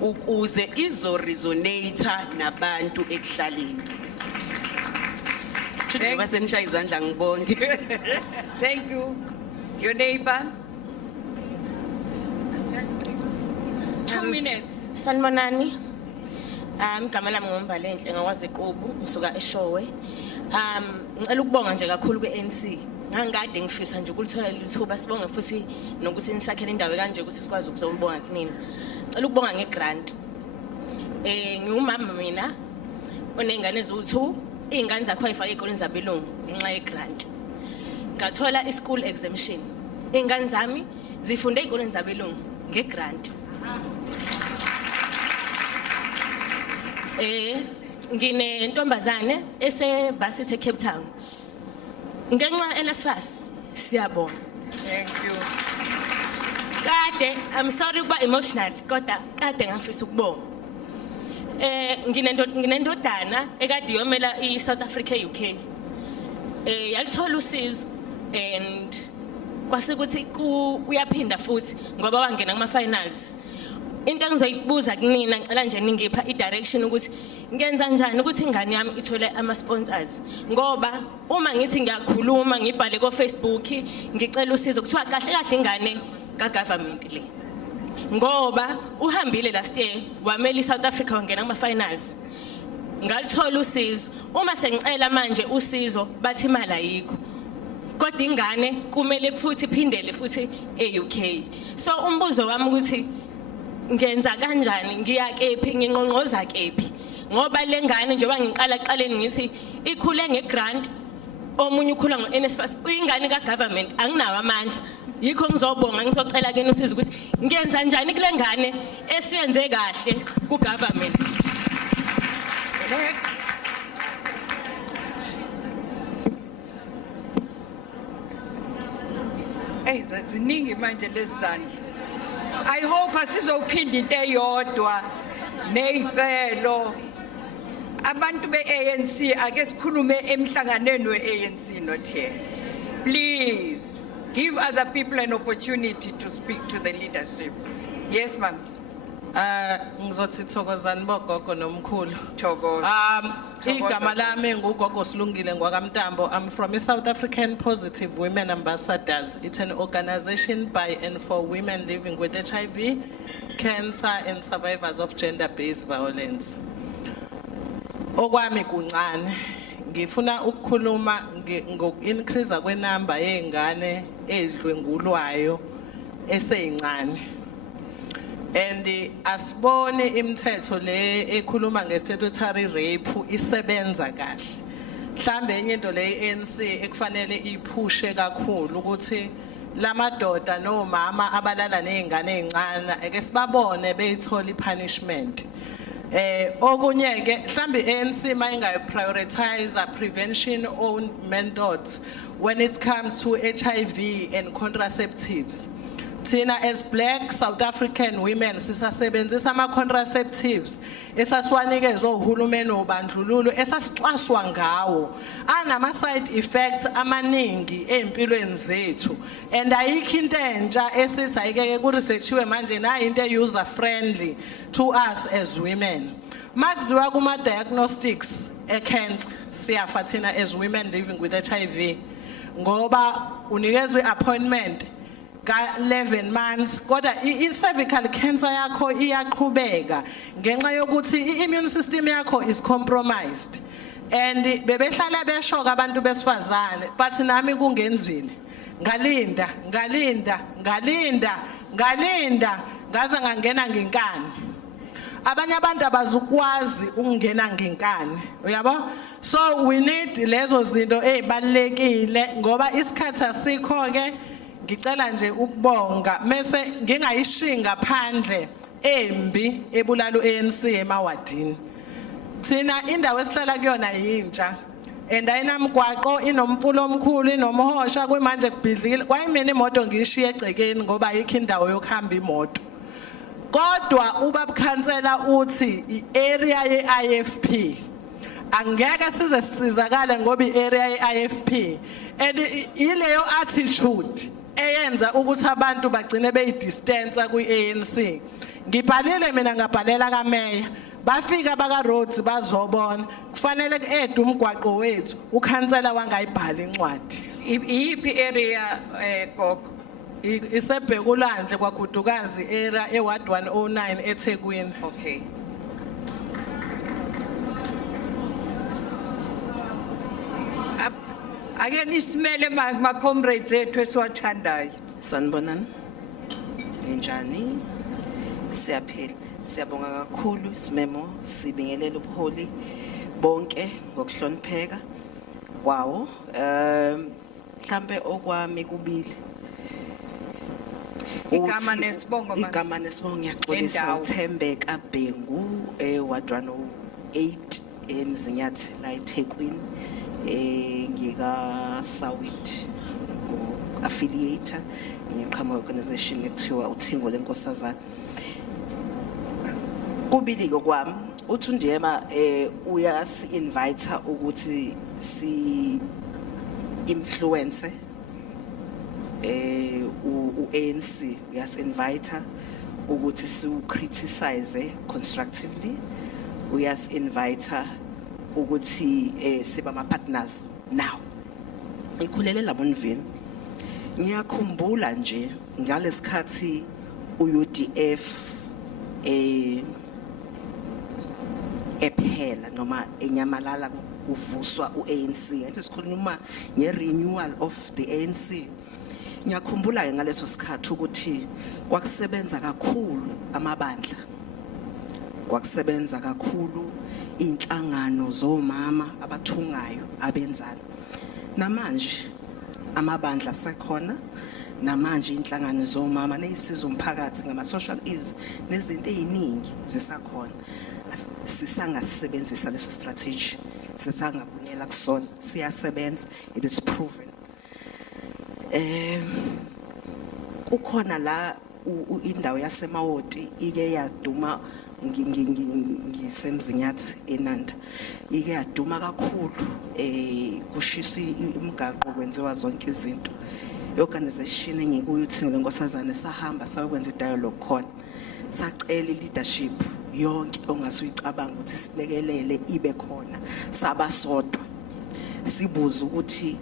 ukuze izo resonate nabantu ekuhlaleni. Thuba senishaya izandla ngibonke. Thank you. Your neighbor. 2 minutes. Sanibonani. Igama lami nguMbalenhle ngakwazi eQubu ngisuka eShowe. Ngicela ukubonga nje kakhulu kweANC. Ngangikade ngifisa nje ukulithola lithuba sibonge futhi nokuthi nisakhele indawo kanje ukuthi sikwazi ukuzobonga kunina. Ngicela ukubonga ngegrant. Ngiwumama mina onengane eziwu2, izingane zakho ayifaka ezikoleni zabelungu ngenxa yegrant. Ngathola ischool exemption. Izingane zami zifunde ezikoleni zabelungu ngegrant. Ngine ntombazane varsity Cape Town. Ngenxa NSFAS siyabonga. Thank you. Kade I'm sorry ukuba emotional kodwa kade ngafisa ukubonga. Nginendodana ekade yomela iSouth Africa UK. Yalithola usizo and kwasekuthi uyaphinda futhi ngoba wangena kuma finals. Into engizoyibuza kunina ngicela nje ningipha idirection ukuthi ngenza kanjani ukuthi ingane yami ithole ama sponsors ngoba uma ngithi ngiyakhuluma ngibhale ko Facebook ngicela usizo kuthiwa kahle kahle ingane ka government le ngoba uhambile last year wamela iSouth Africa wangena kuma finals ngalithola usizo uma sengicela manje usizo bathi imali ayikho kodwa ingane kumele futhi iphindele futhi eUK. So umbuzo wami ukuthi ngenza kanjani ngiya kephi nginqonqoza kephi ngoba lengane njengoba ngiqala aqaleni ngithi ikhule ngegrant omunye ukhula ngoNSFAS uyingane kagovernment anginawo amandla yikho ngizobonga ngizocela kena usizo ukuthi ngenza kanjani kule ngane esiyenze kahle kugovernment. Next. Ziningi manje lezandla. I hope asizophinda into eyodwa nezicelo. Abantu beANC ake sikhulume emhlanganweni weANC not here. Please give other people an opportunity to speak to the leadership. Yes ma'am. Ngizothi thokozani bogogo nomkhulu. Thokoza. Igama lami ngugogo Silungile ngwakamtambo. I'm from South African Positive Women Ambassadors. It's an organization by and for women living with HIV, cancer and survivors of gender-based violence. Okwami kuncane ngifuna ukukhuluma ngoku-increase kwenamba yezingane ezidlwengulwayo eseyincane. And asibone imithetho le ekhuluma nge-statutory rape isebenza kahle. Mhlambe enye into le ANC ekufanele iphushe kakhulu ukuthi lamadoda nomama abalala nezingane ezincane ake sibabone beyithola ipunishment. Okunye ke mhlambi ANC mayingayi prioritize prevention on methods when it comes to HIV and contraceptives. Tina as black South African women sisasebenzisa ama contraceptives esasiwanikeza ohulumeni obandlululo esasixwaswa ngawo anama side effects amaningi empilweni zethu and ayikho into entsha esisayike ku researchiwe manje na into user friendly to us as women. Makuziwa kuma diagnostics Anc siyafa thina as women living with HIV ngoba unikezwe appointment ka 11 months kodwa i-cervical cancer yakho iyaqhubeka ngenxa yokuthi i-immune system yakho is compromised and bebehlala beshoka abantu besifazane but nami kungenzile ngalinda ngaze ngangena ngenkani abanye abantu abazukwazi ukungena ngenkani uyabo so we need lezo zinto ezibalekile ngoba isikhathi asikho ke ngicela nje ukubonga mase ngingayishinga phandle embi ebulala uANC emawadini thina indawo esihlala kuyona yintsha and ayinamgwaqo inomfulo omkhulu inomhosha kwemanje kubhidlile kwayimini imoto ngishiye egcekeni ngoba ayikho indawo yokuhamba imoto kodwa ubabukhansela uthi iarea yeIFP angeke size sisizakale ngoba iarea yeIFP and ileyo attitude eyenza ukuthi abantu bagcine beyidistance kuANC. Ngibhalile mina ngabhalela kameya bafika baka roads bazobona kufanele kuede umgwaqo wethu ukhansela wangayibhala incwadi. Iyiphi area gogo? Isebhekulandle kwaGudukazi area eWard 109 eThekwini. Okay. Ake nisimele ma comrades ethu esiwathandayo. Sanibonani. Ninjani? Siyaphila. Siyabonga kakhulu isimemo sibingelela ubuholi bonke ngokuhlonipheka kwawo. Mhlambe okwami kubili. Igama nesibongo manje. Igama nesibongo ngiyaxolisa uThembeka Bhengu eWard 108 eMzinyathi la eThekwini. Ngika Sawit affiliator ngiqhamuka organization ekuthiwa uthingo lenkosazana kubili kwami uthi Ndiyema uyasi invite ukuthi si influence uANC uyasi invite ukuthi si criticize constructively uyasi invite ukuthi siba ama partners now ikhulele labonvini ngiyakhumbula nje ngalesikhathi uUDF ephela noma enyamalala kuvuswa uANC ngathi sikhuluma ngerenewal of the ANC ngiyakhumbula ke ngaleso sikhathi ukuthi kwakusebenza kakhulu amabandla kwakusebenza kakhulu inhlangano zomama abathungayo abenzana namanje amabandla sekhona namanje inhlangano zomama nezisizo umphakathi ngama social ills nezinto eziningi zisakhona sisangasebenzisa leso strategy sithangabuyela kusona siyasebenza it is proven kukhona la indawo yasemawoti ike yaduma ngisemzinyathi eNanda ike yaduma kakhulu kushiswa imigaqo kwenziwa zonke izinto organization engikuyo uthingo lenkosazana sahamba sayokwenza idialogue khona sacela leadership yonke ongasuyicabanga ukuthi silekelele ibe khona sabasodwa sibuza ukuthi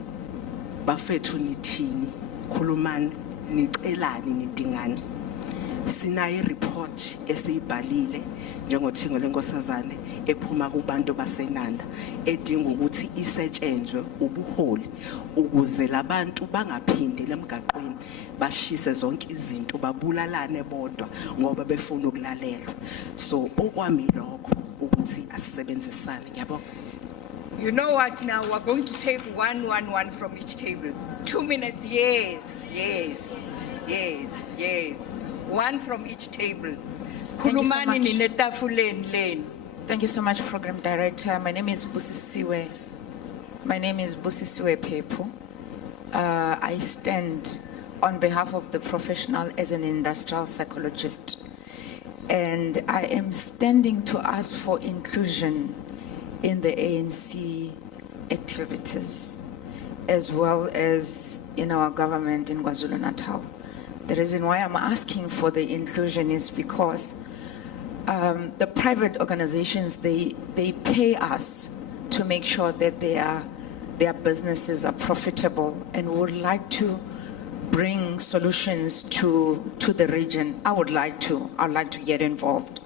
bafethu nithini khulumani nicelani nidingani sinayi report esiyibhalile njengothingo lenkosazane ephuma kubantu baseNanda edinga ukuthi isetshenzwe ubuholi ukuze labantu bangaphindi lemgaqweni bashise zonke izinto babulalane bodwa ngoba befuna ukulalelwa so okwami lokho ukuthi asisebenzisane ngiyabonga. You know what, now we're going to take one from each table. 2 minutes, yes, yes, yes, yes. One from each table. Thank you so Khulumani much. ninetafuleni leni. Thank you so much, Program Director. My name is Busisiwe. My name is Busisiwe Pepu. I stand on behalf of the professional as an industrial psychologist. And I am standing to ask for inclusion in the ANC activities, as well as in our government in KwaZulu-Natal. The reason why I'm asking for the inclusion is because the private organizations, they pay us to make sure that their businesses are profitable and would like to bring solutions to the region. I'd like to get involved.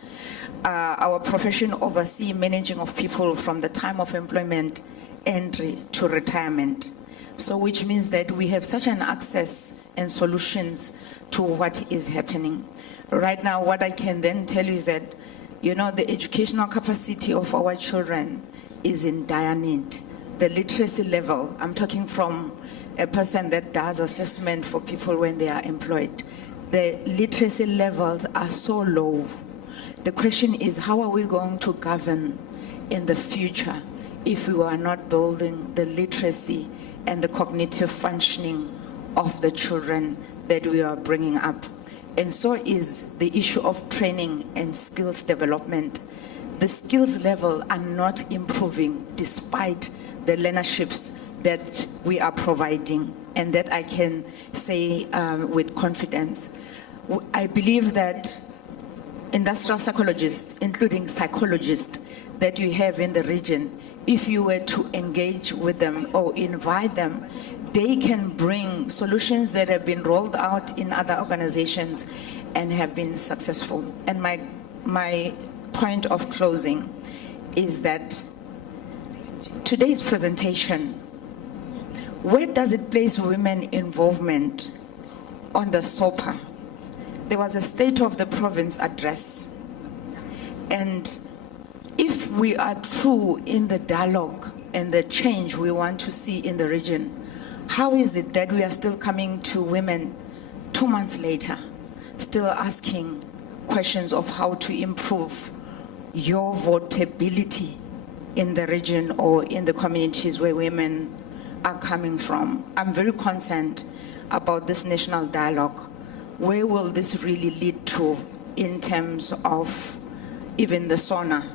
Our profession oversees managing of people from the time of employment entry to retirement. So which means that we have such an access and solutions to what is happening. Right now, what I can then tell you is that, you know, the educational capacity of our children is in dire need. The literacy level, I'm talking from a person that does assessment for people when they are employed. The literacy levels are so low. The question is, how are we going to govern in the future if we are not building the literacy and the cognitive functioning of the children that we are bringing up? And so is the issue of training and skills development. The skills level are not improving despite the learnerships that we are providing, and that I can say with confidence. I believe that industrial psychologists, including psychologists that you have in the region, if you were to engage with them or invite them, they can bring solutions that have been rolled out in other organizations and have been successful. And my point of closing is that today's presentation, where does it place women involvement on the SOPA? There was a State of the Province address. And if we are true in the dialogue and the change we want to see in the region, how is it that we are still coming to women 2 months later, still asking questions of how to improve your votability in the region or in the communities where women are coming from? I'm very concerned about this national dialogue. Where will this really lead to in terms of even the SONA?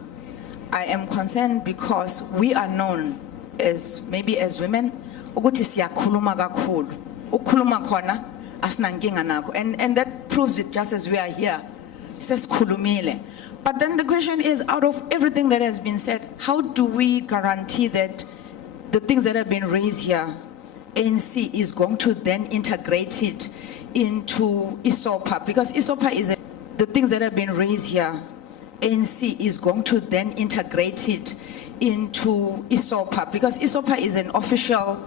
I am concerned because we are known as, maybe as women, ukuthi siyakhuluma kakhulu. Ukukhuluma khona asinankinga nakho. And that proves it just as we are here. Sesikhulumile. But then the question is, out of everything that has been said, how do we guarantee that the things that have been raised here, ANC is going to then integrate it into ISOPA? Because ISOPA is the things that have been raised here, ANC is going to then integrate it into ISOPA, because ISOPA is an official